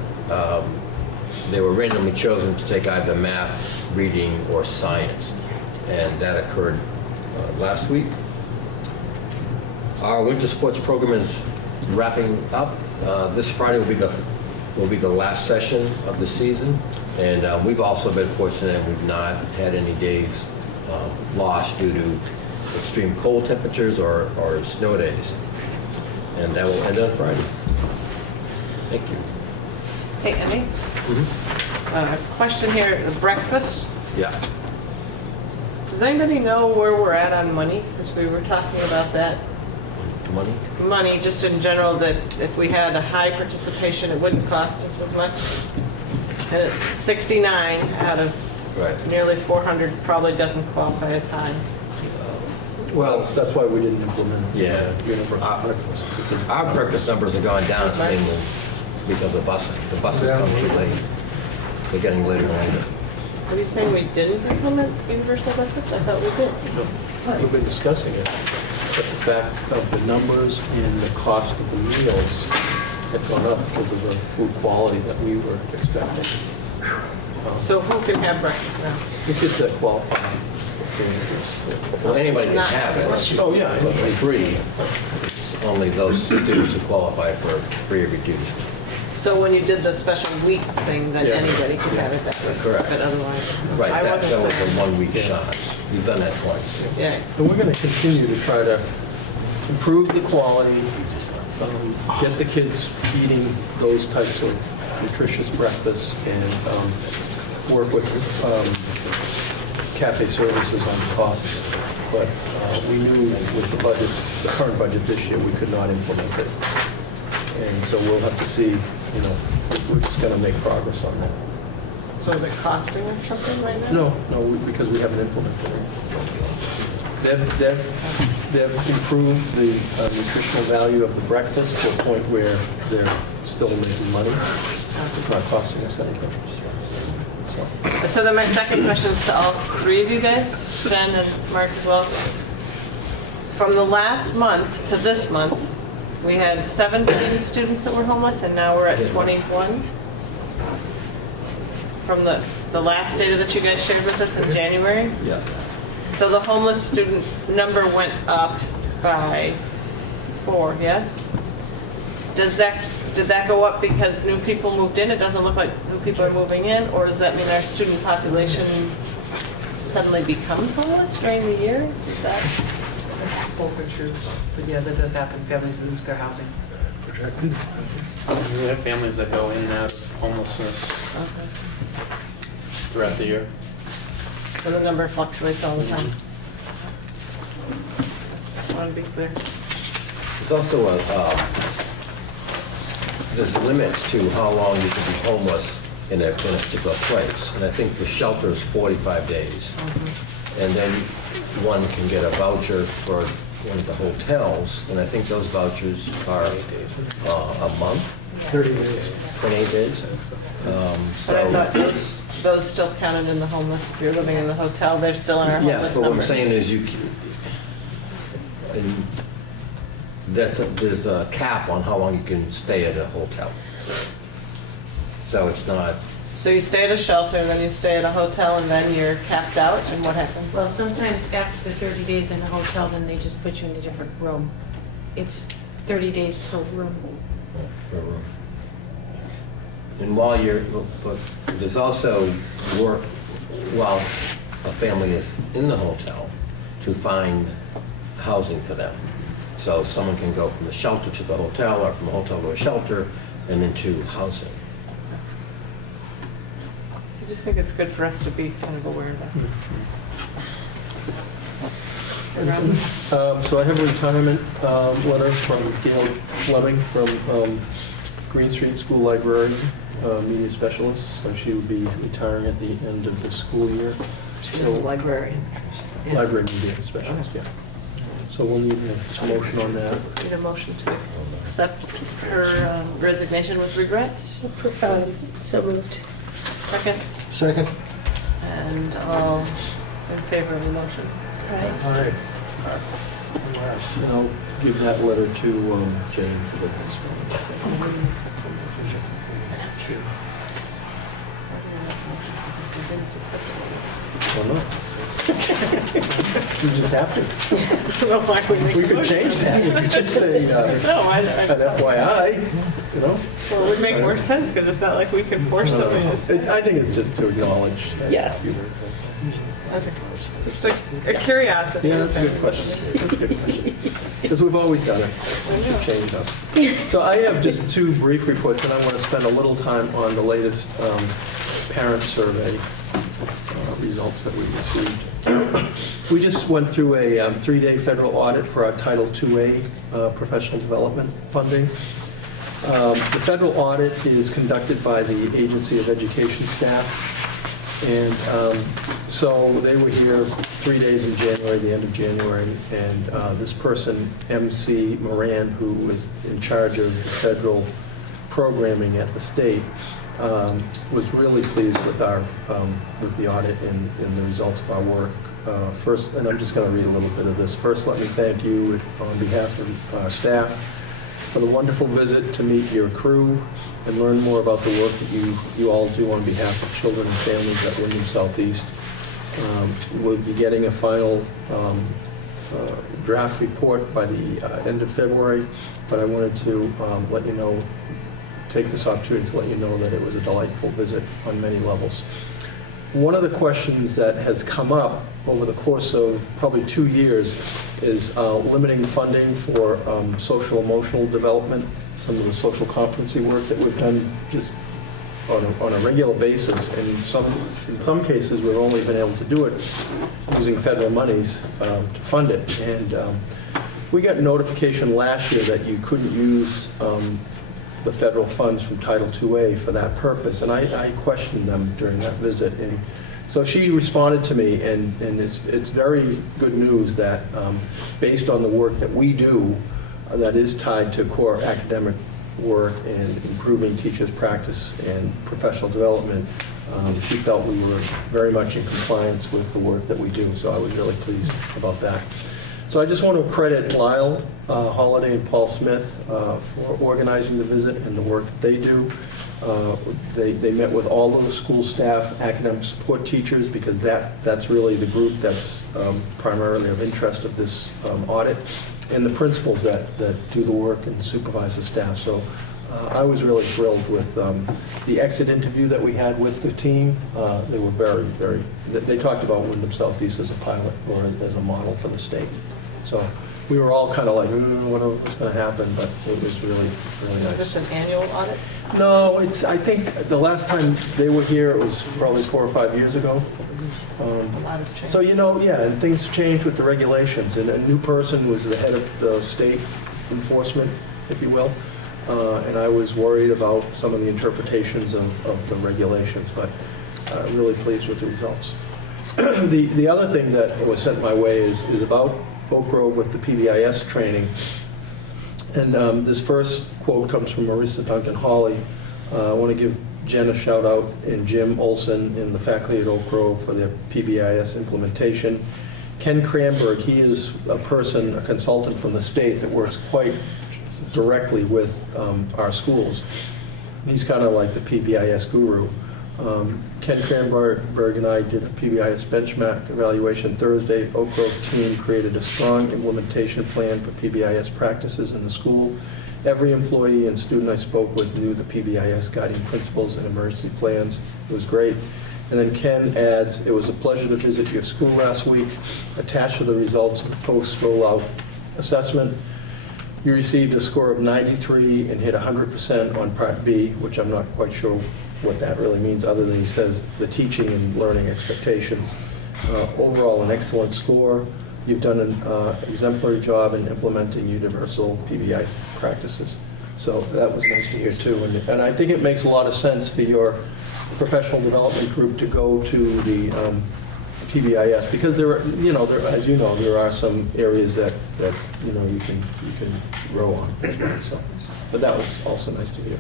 they were randomly chosen to take either math, reading, or science, and that occurred last week. Our winter sports program is wrapping up. This Friday will be the last session of the season, and we've also been fortunate, and we've not had any days lost due to extreme cold temperatures or snow days, and that will end on Friday. Thank you. Hey, Emmy? Question here, the breakfast. Yeah. Does anybody know where we're at on money? Because we were talking about that. Money? Money, just in general, that if we had a high participation, it wouldn't cost us as much. And 69 out of nearly 400 probably doesn't qualify as high. Well, that's why we didn't implement universal breakfast. Our breakfast numbers have gone down mainly because of busing. The buses come too late. They're getting later and later. Are you saying we didn't implement universal breakfast? I thought we did. We've been discussing it, but the fact of the numbers and the cost of the meals have gone up because of the food quality that we were expecting. So who can have breakfast now? The kids that qualify. Well, anybody can have it. Oh, yeah. But for free, it's only those students who qualify for free or reduced. So when you did the special week thing, then anybody could have it that way? Correct. But otherwise? Right, I that wasn't was clear. a 1 week shot. We've done that twice. Yeah. And we're going to continue to try to improve the quality, get the kids eating those types of nutritious breakfasts, and work with cafe services on costs. But we knew with the budget, the current budget this year, we could not implement it. And so we'll have to see, we're just going to make progress on that. So is it costing us something right now? No, because we haven't implemented it. They've improved the nutritional value of the breakfast to a point where they're still making money. It's not costing us anything. So then my second question is to all three of you guys, Ben and Mark as well. From the last month to this month, we had 17 students that were homeless, and now we're at 21. From the last data that you guys shared with us in January? Yeah. So the homeless student number went up by 4, yes? Did that go up because new people moved in? It doesn't look like new people are moving in, or does that mean our student population suddenly becomes homeless during the year? Is that? Both are true, but yeah, that does happen. Families lose their housing. Projected. We have families that go in and out of homelessness throughout the year. So the number fluctuates all the time. I want to be clear. There's also there's limits to how long you can be homeless in a particular place. And I think the shelter is 45 days. And then one can get a voucher for one of the hotels, and I think those vouchers are a month, 30 days. 28 days. But I So, thought those still counted in the homeless. If you're living in the hotel, they're still in our homeless yes, but what I'm number. saying is and there's a cap on how long you can stay at a hotel. So it's not, So you stay at a shelter, then you stay at a hotel, and then you're capped out, and what happens? Well, sometimes after the 30 days in a hotel, then they just put you in a different room. It's 30 days per room. and while you're, but there's also work while a family is in the hotel to find housing for them. So someone can go from the shelter to the hotel, or from the hotel to a shelter, and into housing. I just think it's good for us to be kind of aware of that. So I have a retirement letter from Gail Fleming from Green Street School Librarian, media specialist. So she would be retiring at the end of the school year. So Librarian. library media specialist, yeah. So we'll need a motion on that. Need a motion to accept her resignation with regret. So moved. Second, Second. and all in favor of the motion. All right. Yes. And I'll give that letter to Jane for the Or not. We just have to. Well, why would We could change that. We could just say, No, an FYI, you know? Well, it would make more sense, because it's not like we can force somebody to say. I think it's just to acknowledge. that. Yes. Okay. Just a curiosity. Yeah, that's a good question. That's a good question. Because we've always done it. Change up. So I have just two brief reports, and I want to spend a little time on the latest parent survey results that we received. We just went through a 3-day federal audit for our Title IIA professional development funding. The federal audit is conducted by the Agency of Education staff. And so they were here 3 days in January, the end of January, and this person, MC Moran, who was in charge of the federal programming at the state, was really pleased with our with the audit and the results of our work. First, and I'm just going to read a little bit of this. First, let me thank you on behalf of our staff for the wonderful visit to meet your crew and learn more about the work that you all do on behalf of children and families at Wyndham Southeast. We'll be getting a final draft report by the end of February, but I wanted to let you know, take this opportunity to let you know that it was a delightful visit on many levels. One of the questions that has come up over the course of probably 2 years is limiting funding for social emotional development, some of the social competency work that we've done just on a regular basis. And in some cases, we've only been able to do it using federal monies to fund it. And we got notification last year that you couldn't use the federal funds from Title IIA for that purpose, and I questioned them during that visit. And so she responded to me, and it's very good news that based on the work that we do that is tied to core academic work and improving teachers' practice and professional development, she felt we were very much in compliance with the work that we do, so I was really pleased about that. So I just want to credit Lyle Holiday and Paul Smith for organizing the visit and the work that they do. They met with all of the school staff, academic support teachers, because that's really the group that's primarily of interest of this audit, and the principals that do the work and supervise the staff. So I was really thrilled with the exit interview that we had with the team. They were very, they talked about Wyndham Southeast as a pilot or as a model for the state. So we were all kind of like, what's going to happen? But it was really nice. Is this an annual audit? No, I think the last time they were here, it was probably 4 or 5 years ago. A lot has changed. So, and things changed with the regulations, and a new person was the head of the state enforcement, if you will. and I was worried about some of the interpretations of the regulations, but really pleased with the results. The other thing that was sent my way is about Oak Grove with the PBIS training. And this first quote comes from Marissa Duncan Hawley. I want to give Jen a shout out and Jim Olson and the faculty at Oak Grove for their PBIS implementation. Ken Cranberg, he's a consultant from the state that works quite directly with our schools. He's kind of like the PBIS guru. Ken Cranberg and I did a PBIS benchmark evaluation Thursday. Oak Grove team created a strong implementation plan for PBIS practices in the school. Every employee and student I spoke with knew the PBIS guiding principles and emergency plans. It was great. And then Ken adds, it was a pleasure to visit your school last week. Attached to the results of the post-rollout assessment, you received a score of 93 and hit 100% on Part B, which I'm not quite sure what that really means, other than he says the teaching and learning expectations. Overall, an excellent score. You've done an exemplary job in implementing universal PBI practices. So that was nice to hear too. And I think it makes a lot of sense for your professional development group to go to the PBIS, because there are, as you know, there are some areas that you can grow on. So, but that was also nice to hear.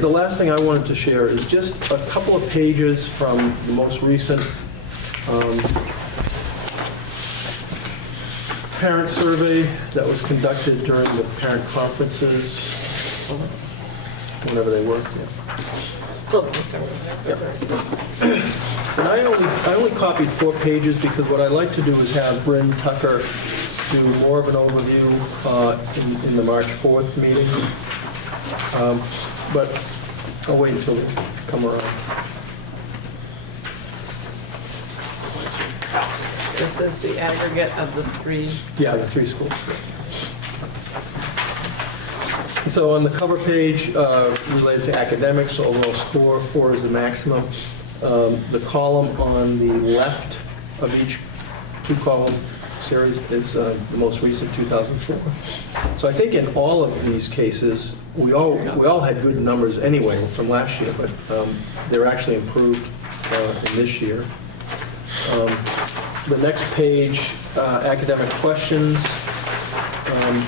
The last thing I wanted to share is just a couple of pages from the most recent parent survey that was conducted during the parent conferences, whenever they were. And I only copied 4 pages because what I like to do is have Bryn Tucker do more of an overview in the March 4th meeting. But I'll wait until they come around. This is the aggregate of the 3. Yeah, the 3 schools. And so on the cover page, related to academics, overall score, 4 is the maximum. The column on the left of each 2-column series is the most recent 2004. So I think in all of these cases, we all had good numbers anyway from last year, but they're actually improved in this year. The next page, academic questions.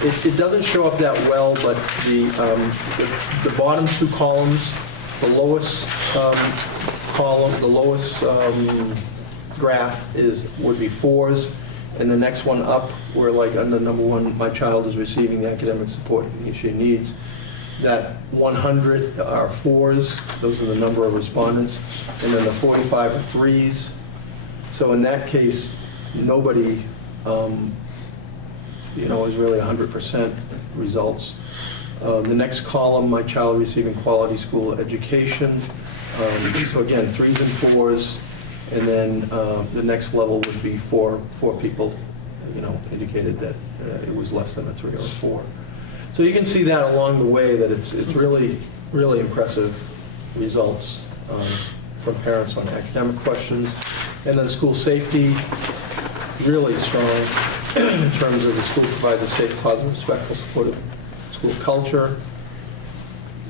It doesn't show up that well, but the bottom 2 columns, the lowest column, the lowest graph would be 4s, and the next one up, where like under number 1, my child is receiving the academic support she needs. That 100 are 4s, those are the number of respondents, and then the 45 are 3s. So in that case, nobody is really 100% results. The next column, my child receiving quality school education. So again, 3s and 4s, and then the next level would be 4 people, indicated that it was less than a 3 or a 4. So you can see that along the way that it's really, really impressive results from parents on academic questions. And then school safety, really strong in terms of the school provides a safe, positive, respectful, supportive school culture.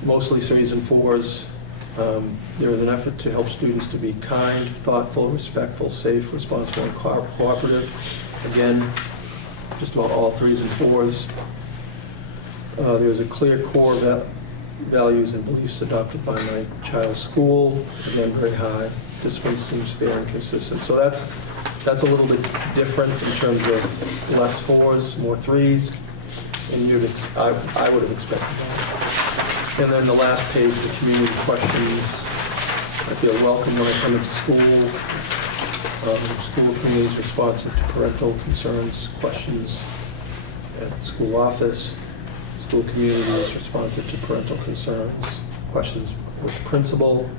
Mostly 3s and 4s. There is an effort to help students to be kind, thoughtful, respectful, safe, responsible, and cooperative. Again, just about all 3s and 4s. There's a clear core values and beliefs adopted by my child's school. Again, very high. Discipline seems fair and consistent. So that's a little bit different in terms of less 4s, more 3s, and I would have expected that. And then the last page, the community questions. I feel welcome when I come into school. School community is responsive to parental concerns, questions at the school office. School community is responsive to parental concerns, questions with the principal.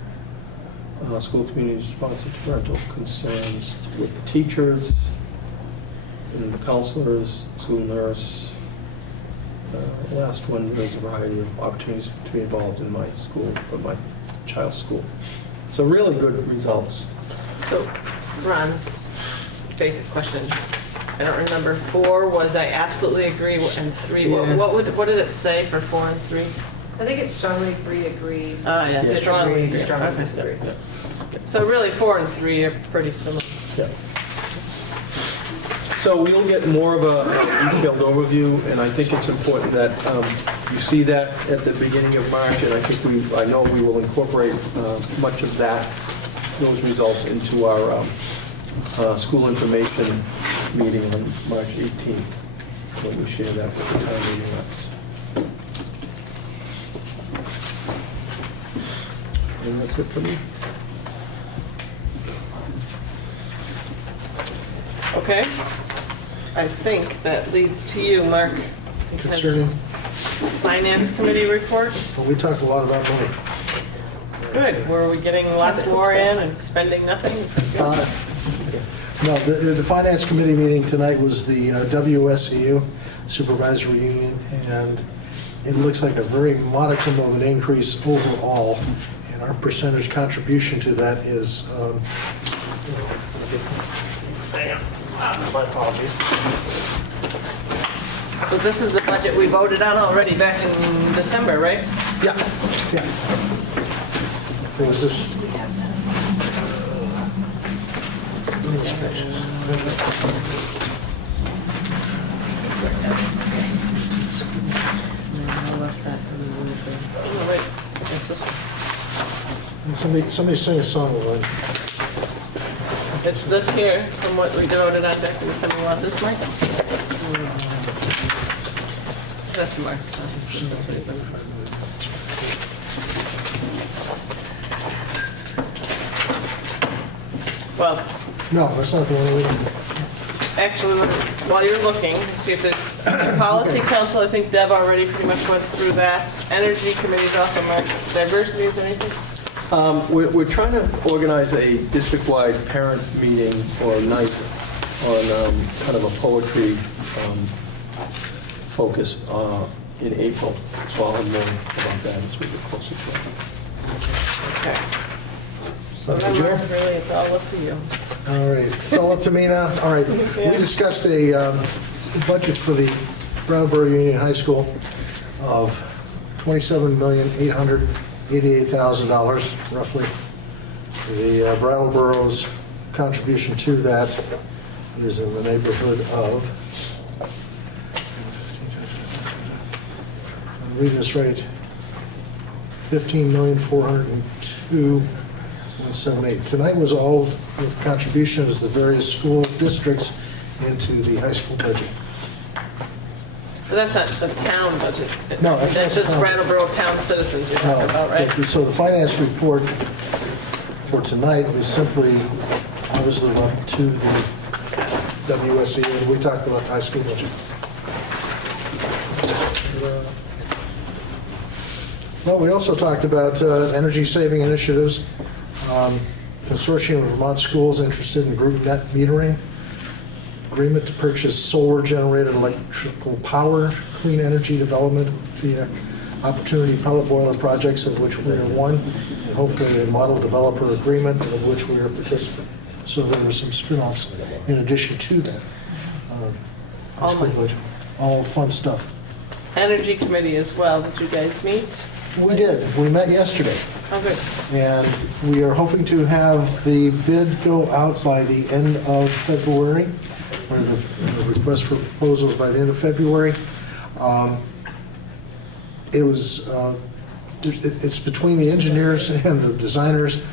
School community is responsive to parental concerns with the teachers, and the counselors, school nurse. Last one, there's a variety of opportunities to be involved in my school, or my child's school. So really good results. So, Ron, basic question. I don't remember. 4 was I absolutely agree, and 3, Yeah. what did it say for 4 and 3? I think it's strongly agree. Ah, yeah, Disagree, strongly agree. strongly Okay. disagree. So really, 4 and 3 are pretty similar. Yeah. So we'll get more of a detailed overview, and I think it's important that you see that at the beginning of March, and I know we will incorporate much of those results into our school information meeting on March 18th, when we share that with the town meeting reps. And that's it for me. Okay. I think that leads to you, Mark. because Concerning, Finance Committee report. well, we talked a lot about money. Good. Were we getting lots more in and spending nothing? Is that good? No, the Finance Committee meeting tonight was the WSEU Supervisory Union, and it looks like a very modicum of an increase overall, and our percentage contribution to that is, my apologies. But this is the budget we voted on already back in December, right? Yeah, yeah. It was this. Oh, wait. It's this- Somebody sing a song, Lynn. It's this here from what we voted on back in December. You want this, Mike? That's Mark. Well, No, that's not the one we did. actually, while you're looking, see if there's policy council. I think Deb already pretty much went through that. Energy committee's also marked. Diversity, is there anything? We're trying to organize a district-wide parent meeting or night on kind of a poetry focus in April. So I'll have more about that as we get closer to it. Okay. So Up to then, Joe? Mark, really, it's all up to you. All right, it's all up to me now? All right, we Yeah. discussed a budget for the Brattleboro Union High School of $27,888,000, roughly. The Brattleboro's contribution to that is in the neighborhood of, I'm reading this right, $15,402,178. Tonight was all with contributions of the various school districts into the high school budget. But that's not the town budget. No, that's not That's the just town. Brattleboro Town citizens you're talking about, right? So the finance report for tonight was simply, obviously, up to the WSE, and we talked about high school budget. Well, we also talked about energy-saving initiatives, consortium of Vermont schools interested in group net metering, agreement to purchase solar-generated electrical power, clean energy development via opportunity pellet boiler projects, of which we are one, and hopefully a model developer agreement, of which we are a participant. So there were some spin-offs in addition to that. High school budget. All fun stuff. Energy committee as well. Did you guys meet? We did. We met yesterday. Oh, good. And we are hoping to have the bid go out by the end of February, or the request for proposals by the end of February. It's between the engineers and the designers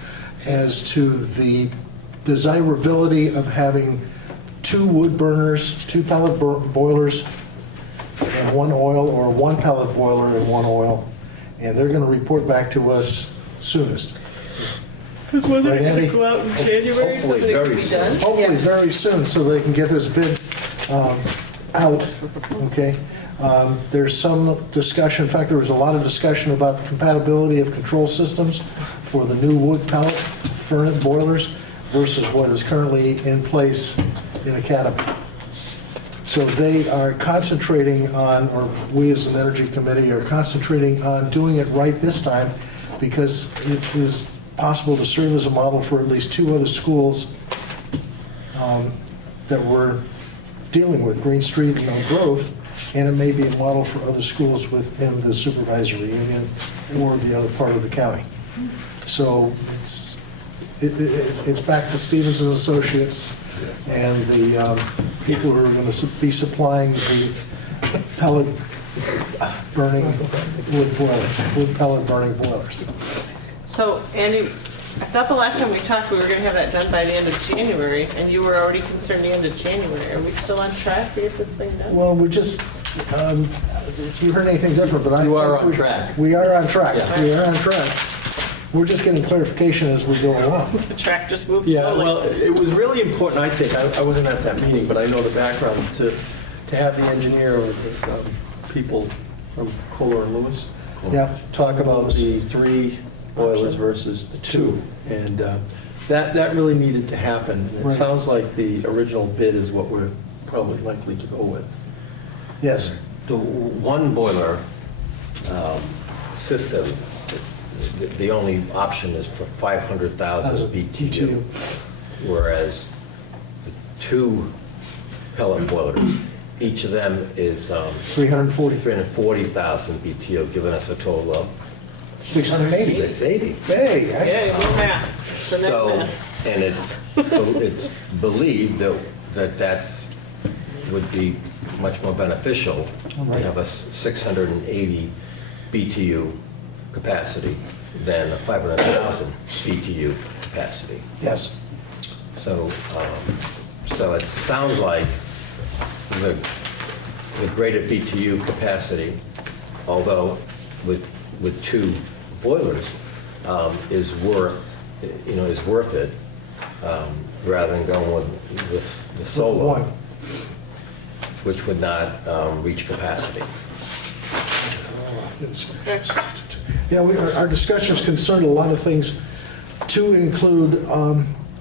as to the desirability of having 2 wood burners, 2 pellet boilers, and 1 oil, or 1 pellet boiler and 1 oil. And they're going to report back to us soonest. Because wasn't Right, it going Andy? to go out in January so that it could be done? Hopefully very soon, so they can get this bid out, okay? There's some discussion, in fact, there was a lot of discussion about the compatibility of control systems for the new wood pellet furnace boilers versus what is currently in place in Academy. So they are concentrating on, or we as an energy committee are concentrating on doing it right this time, because it is possible to serve as a model for at least 2 other schools that were dealing with, Green Street and Elm Grove, and it may be a model for other schools within the supervisory union or the other part of the county. So it's back to Stevens and Associates and the people who are going to be supplying the pellet burning wood boilers, wood pellet burning boilers. So, Andy, I thought the last time we talked, we were going to have that done by the end of January, and you were already concerned the end of January. Are we still on track to get this thing done? Well, we just, if you heard anything different, but I You are think on track. We are on track. Yeah. We are on track. We're just getting clarification as we go along. The track just moves Yeah, slowly. well, it was really important, I think, I wasn't at that meeting, but I know the background, to have the engineer or the people from Kohler and Lewis Yeah. talk about the 3 boilers versus the 2. And that really needed to happen. And it Right. sounds like the original bid is what we're probably likely to go with. Yes. The one boiler system, the only option is for 500,000 BTU, whereas the 2 pellet boilers, each of them is 340,000 BTU, giving us a total of 680. 680. Hey, Yeah, no math. The next So, math. and it's believed that that's would be much more beneficial to have a 680 BTU capacity than a 500,000 BTU capacity. yes. So, so it sounds like the greater BTU capacity, although with 2 boilers, is worth it, rather than going with the solar, One. which would not reach capacity. Yeah, our discussions concerned a lot of things, to include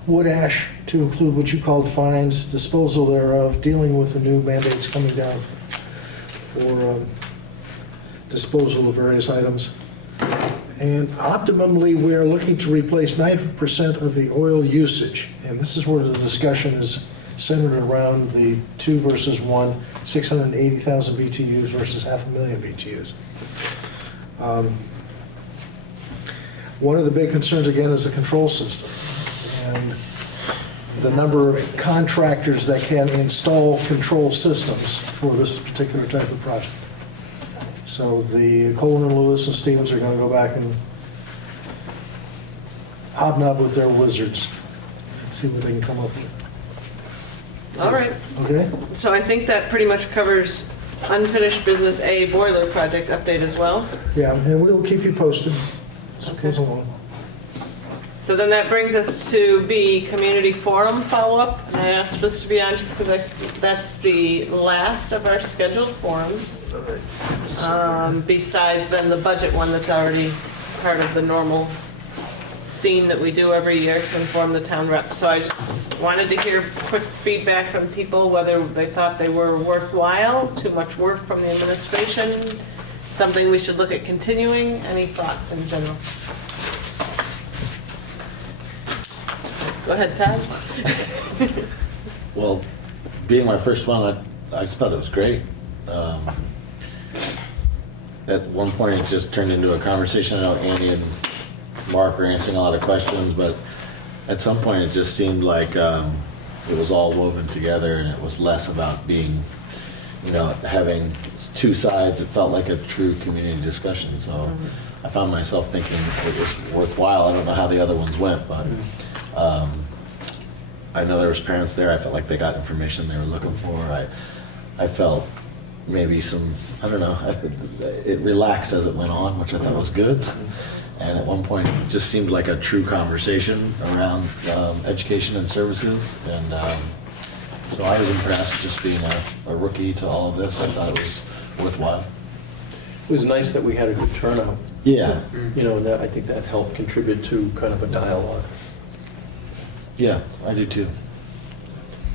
wood ash, to include what you called fines, disposal thereof, dealing with the new mandates coming down for disposal of various items. And optimally, we are looking to replace 90% of the oil usage. And this is where the discussion is centered around the 2 versus 1, 680,000 BTUs versus 500,000 BTUs. One of the big concerns, again, is the control system and the number of contractors that can install control systems for this particular type of project. So the Coleman, Lewis, and Stevens are going to go back and hobnob with their wizards and see what they can come up with. All right. Okay? So I think that pretty much covers unfinished business A boiler project update as well. Yeah, and we'll keep you posted as it goes along. So then that brings us to B, community forum follow-up. And I asked this to be on just because that's the last of our scheduled forums. Besides then the budget one that's already part of the normal scene that we do every year to inform the town rep. So I just wanted to hear quick feedback from people, whether they thought they were worthwhile, too much work from the administration, something we should look at continuing. Any thoughts in general? Go ahead, Todd. Well, being my first one, I just thought it was great. At one point, it just turned into a conversation. I know Andy and Mark were answering a lot of questions, but at some point, it just seemed like it was all woven together, and it was less about being, having 2 sides. It felt like a true community discussion. So I found myself thinking it was worthwhile. I don't know how the other ones went, but I know there was parents there. I felt like they got information they were looking for. I felt maybe some, I don't know, it relaxed as it went on, which I thought was good. And at one point, it just seemed like a true conversation around education and services. And so I was impressed, just being a rookie to all of this. I thought it was worthwhile. It was nice that we had a good turnout. Yeah. And that, I think that helped contribute to kind of a dialogue. Yeah, I do too.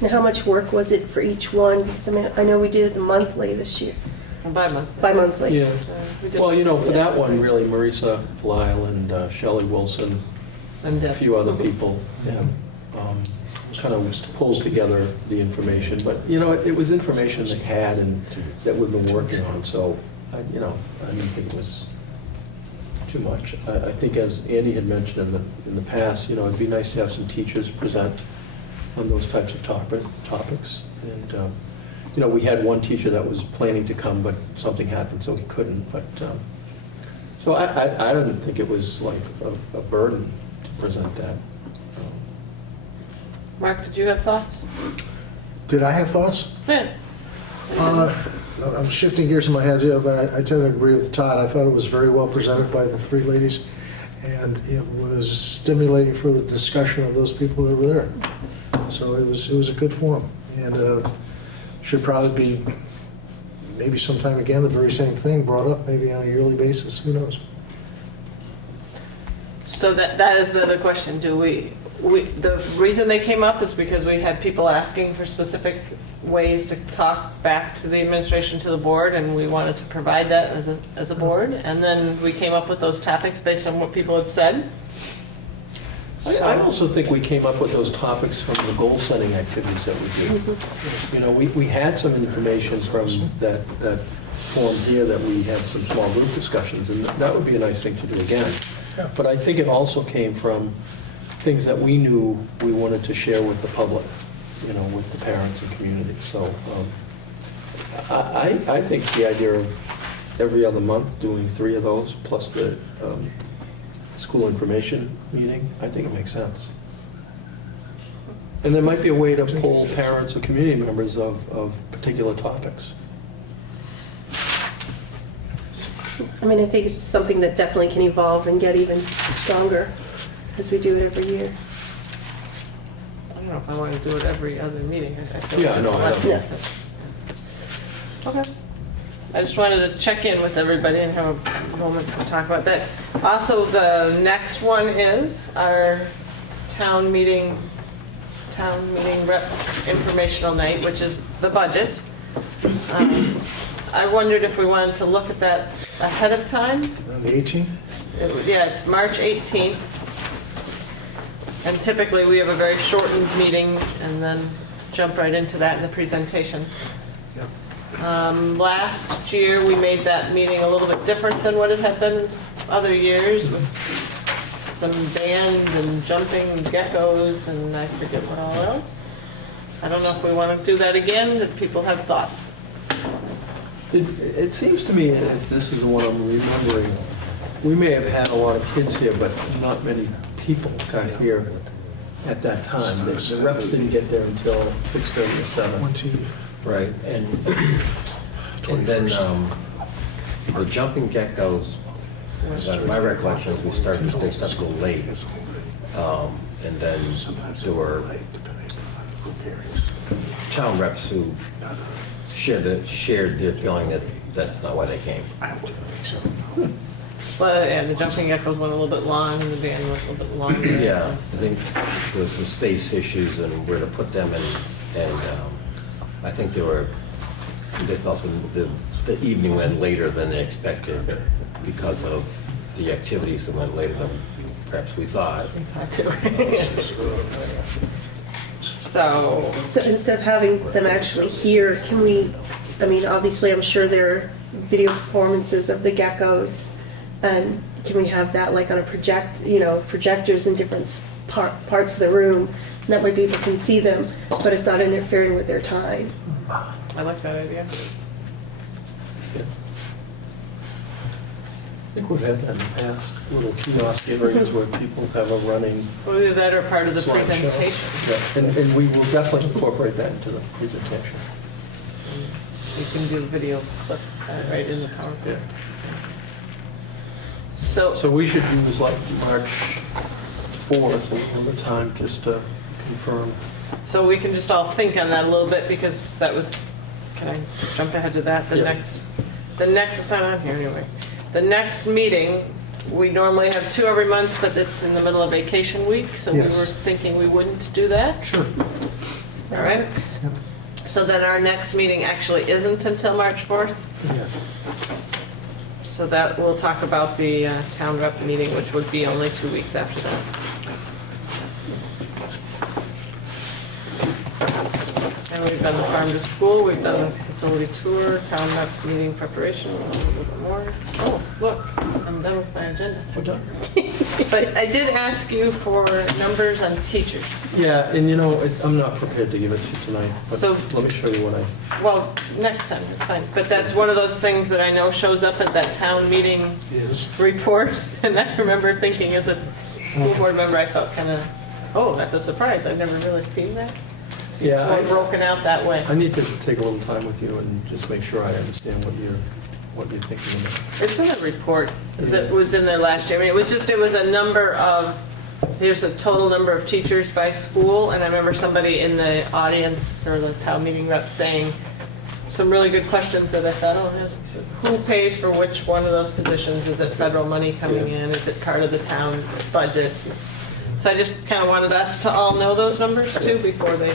And how much work was it for each one? Because I know we did it monthly this year. Bi-monthly. Bi-monthly. Yeah. Well, for that one, really, Marisa Lyle and Shelley Wilson, And a few other people. Yeah. kind of pulls together the information. But, it was information they had and that we've been working on, so, I didn't think it was too much. I think, as Andy had mentioned in the past, it'd be nice to have some teachers present on those types of topics. And, we had one teacher that was planning to come, but something happened, so he couldn't. But so I didn't think it was like a burden to present that. Mark, did you have thoughts? Did I have thoughts? Yeah. I'm shifting gears in my head here, but I tend to agree with Todd. I thought it was very well presented by the three ladies, and it was stimulating for the discussion of those people that were there. So it was a good forum, and should probably be, maybe sometime again, the very same thing brought up, maybe on a yearly basis. Who knows? So that is the other question. The reason they came up is because we had people asking for specific ways to talk back to the administration, to the board, and we wanted to provide that as a board. And then we came up with those topics based on what people had said. I also think we came up with those topics from the goal-setting activities that we do. We had some information from that forum here that we had some small group discussions, and that would be a nice thing to do again. But I think it also came from things that we knew we wanted to share with the public, with the parents and community. So I think the idea of every other month doing 3 of those, plus the school information meeting, I think it makes sense. And there might be a way to poll parents and community members of particular topics. I mean, I think it's just something that definitely can evolve and get even stronger as we do it every year. I don't know if I want to do it every other meeting. I feel Yeah, like no, it's a I lot. Okay. I just wanted to check in with everybody and have a moment to talk about that. Also, the next one is our town meeting reps informational night, which is the budget. I wondered if we wanted to look at that ahead of time. On the 18th? Yeah, it's March 18th. And typically, we have a very shortened meeting and then jump right into that in the presentation. Yep. Last year, we made that meeting a little bit different than what it had been other years, with some band and jumping geckos and I forget what all else. I don't know if we want to do that again. Did people have thoughts? It seems to me, and if this is the one I'm remembering, we may have had a lot of kids here, but not many people got here at that time. The reps didn't get there until 6:30 or 7. Right, and then the jumping geckos, my recollection is they start to go late. And then there were town reps who shared their feeling that that's not why they came. I wouldn't think so. Well, yeah, the jumping geckos went a little bit long and the band went a little bit longer. Yeah, I think there was some space issues and where to put them, and I think they felt the evening went later than they expected because of the activities that went later than perhaps we thought. So instead of having them actually here, can we, I mean, obviously I'm sure there are video performances of the geckos, and can we have that like on a projectors in different parts of the room, and that way people can see them, but it's not interfering with their time. I like that idea. I think we've had that in the past, little kiosk areas where people have a running Well, either that or part of the slideshow. presentation. Yeah, and we will definitely incorporate that into the presentation. You can do the video clip right in the PowerPoint. Yeah. So We should use like March 4th and the time just to confirm. So we can just all think on that a little bit, because that was, can I jump ahead to that? The Yeah. next, it's not on here anyway. The next meeting, we normally have 2 every month, but it's in the middle of vacation week, so we were Yes. thinking we wouldn't do that. Sure. All right. So then our next meeting actually isn't until March 4th. Yes. So that, we'll talk about the town rep meeting, which would be only 2 weeks after that. we've done the farm to school, we've done the facility tour, town map meeting preparation, a little bit more. Oh, look, I'm done with my agenda. We're done. But I did ask you for numbers on teachers. Yeah, and you know, I'm not prepared to give it to you tonight, but So- let me show you what I, Well, next time, it's fine. But that's one of those things that I know shows up at that town meeting Is. report. And I remember thinking as a school board member, I felt kind of, oh, that's a surprise. I've never really seen that. yeah, Or broken out that way. I need to take a little time with you and just make sure I understand what you're thinking about. It's in the report that was in there last year. I mean, it was a number of, there's a total number of teachers by school, and I remember somebody in the audience or the town meeting rep saying some really good questions that I thought, oh, who pays for which one of those positions? Is it federal money coming in? Is it part of the town budget? So I just kind of wanted us to all know those numbers too before they,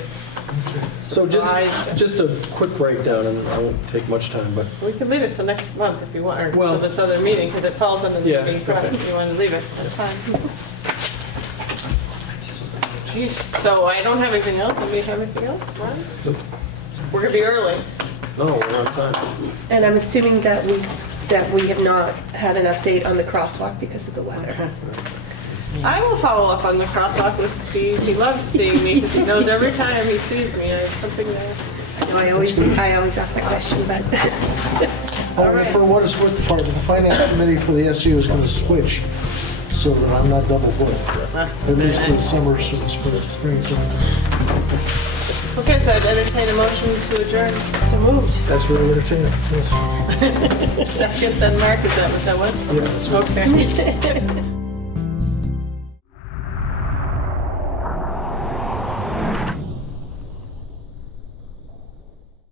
So just a quick breakdown, and I won't take much time, but we could leave it till next month if you want, or Well- till this other meeting, because it falls under the Yeah, meeting prep. okay. If you want to leave it, that's fine. Geez, so I don't have anything else. Anybody have anything else, Ron? We're gonna be early. no, we're on time. And I'm assuming that we have not had an update on the crosswalk because of the weather. I will follow up on the crosswalk with Steve. He loves seeing me because he knows every time he sees me, I have something to ask. I know I always ask that question, but And for what it's worth, part of the finance committee for the SU is going to switch so that I'm not double booked. At least for the summer, so the spring, summer. Okay, so I'd entertain a motion to adjourn. So moved. That's very entertaining, yes. Second, then Mark, is that what that was? Yeah. Okay.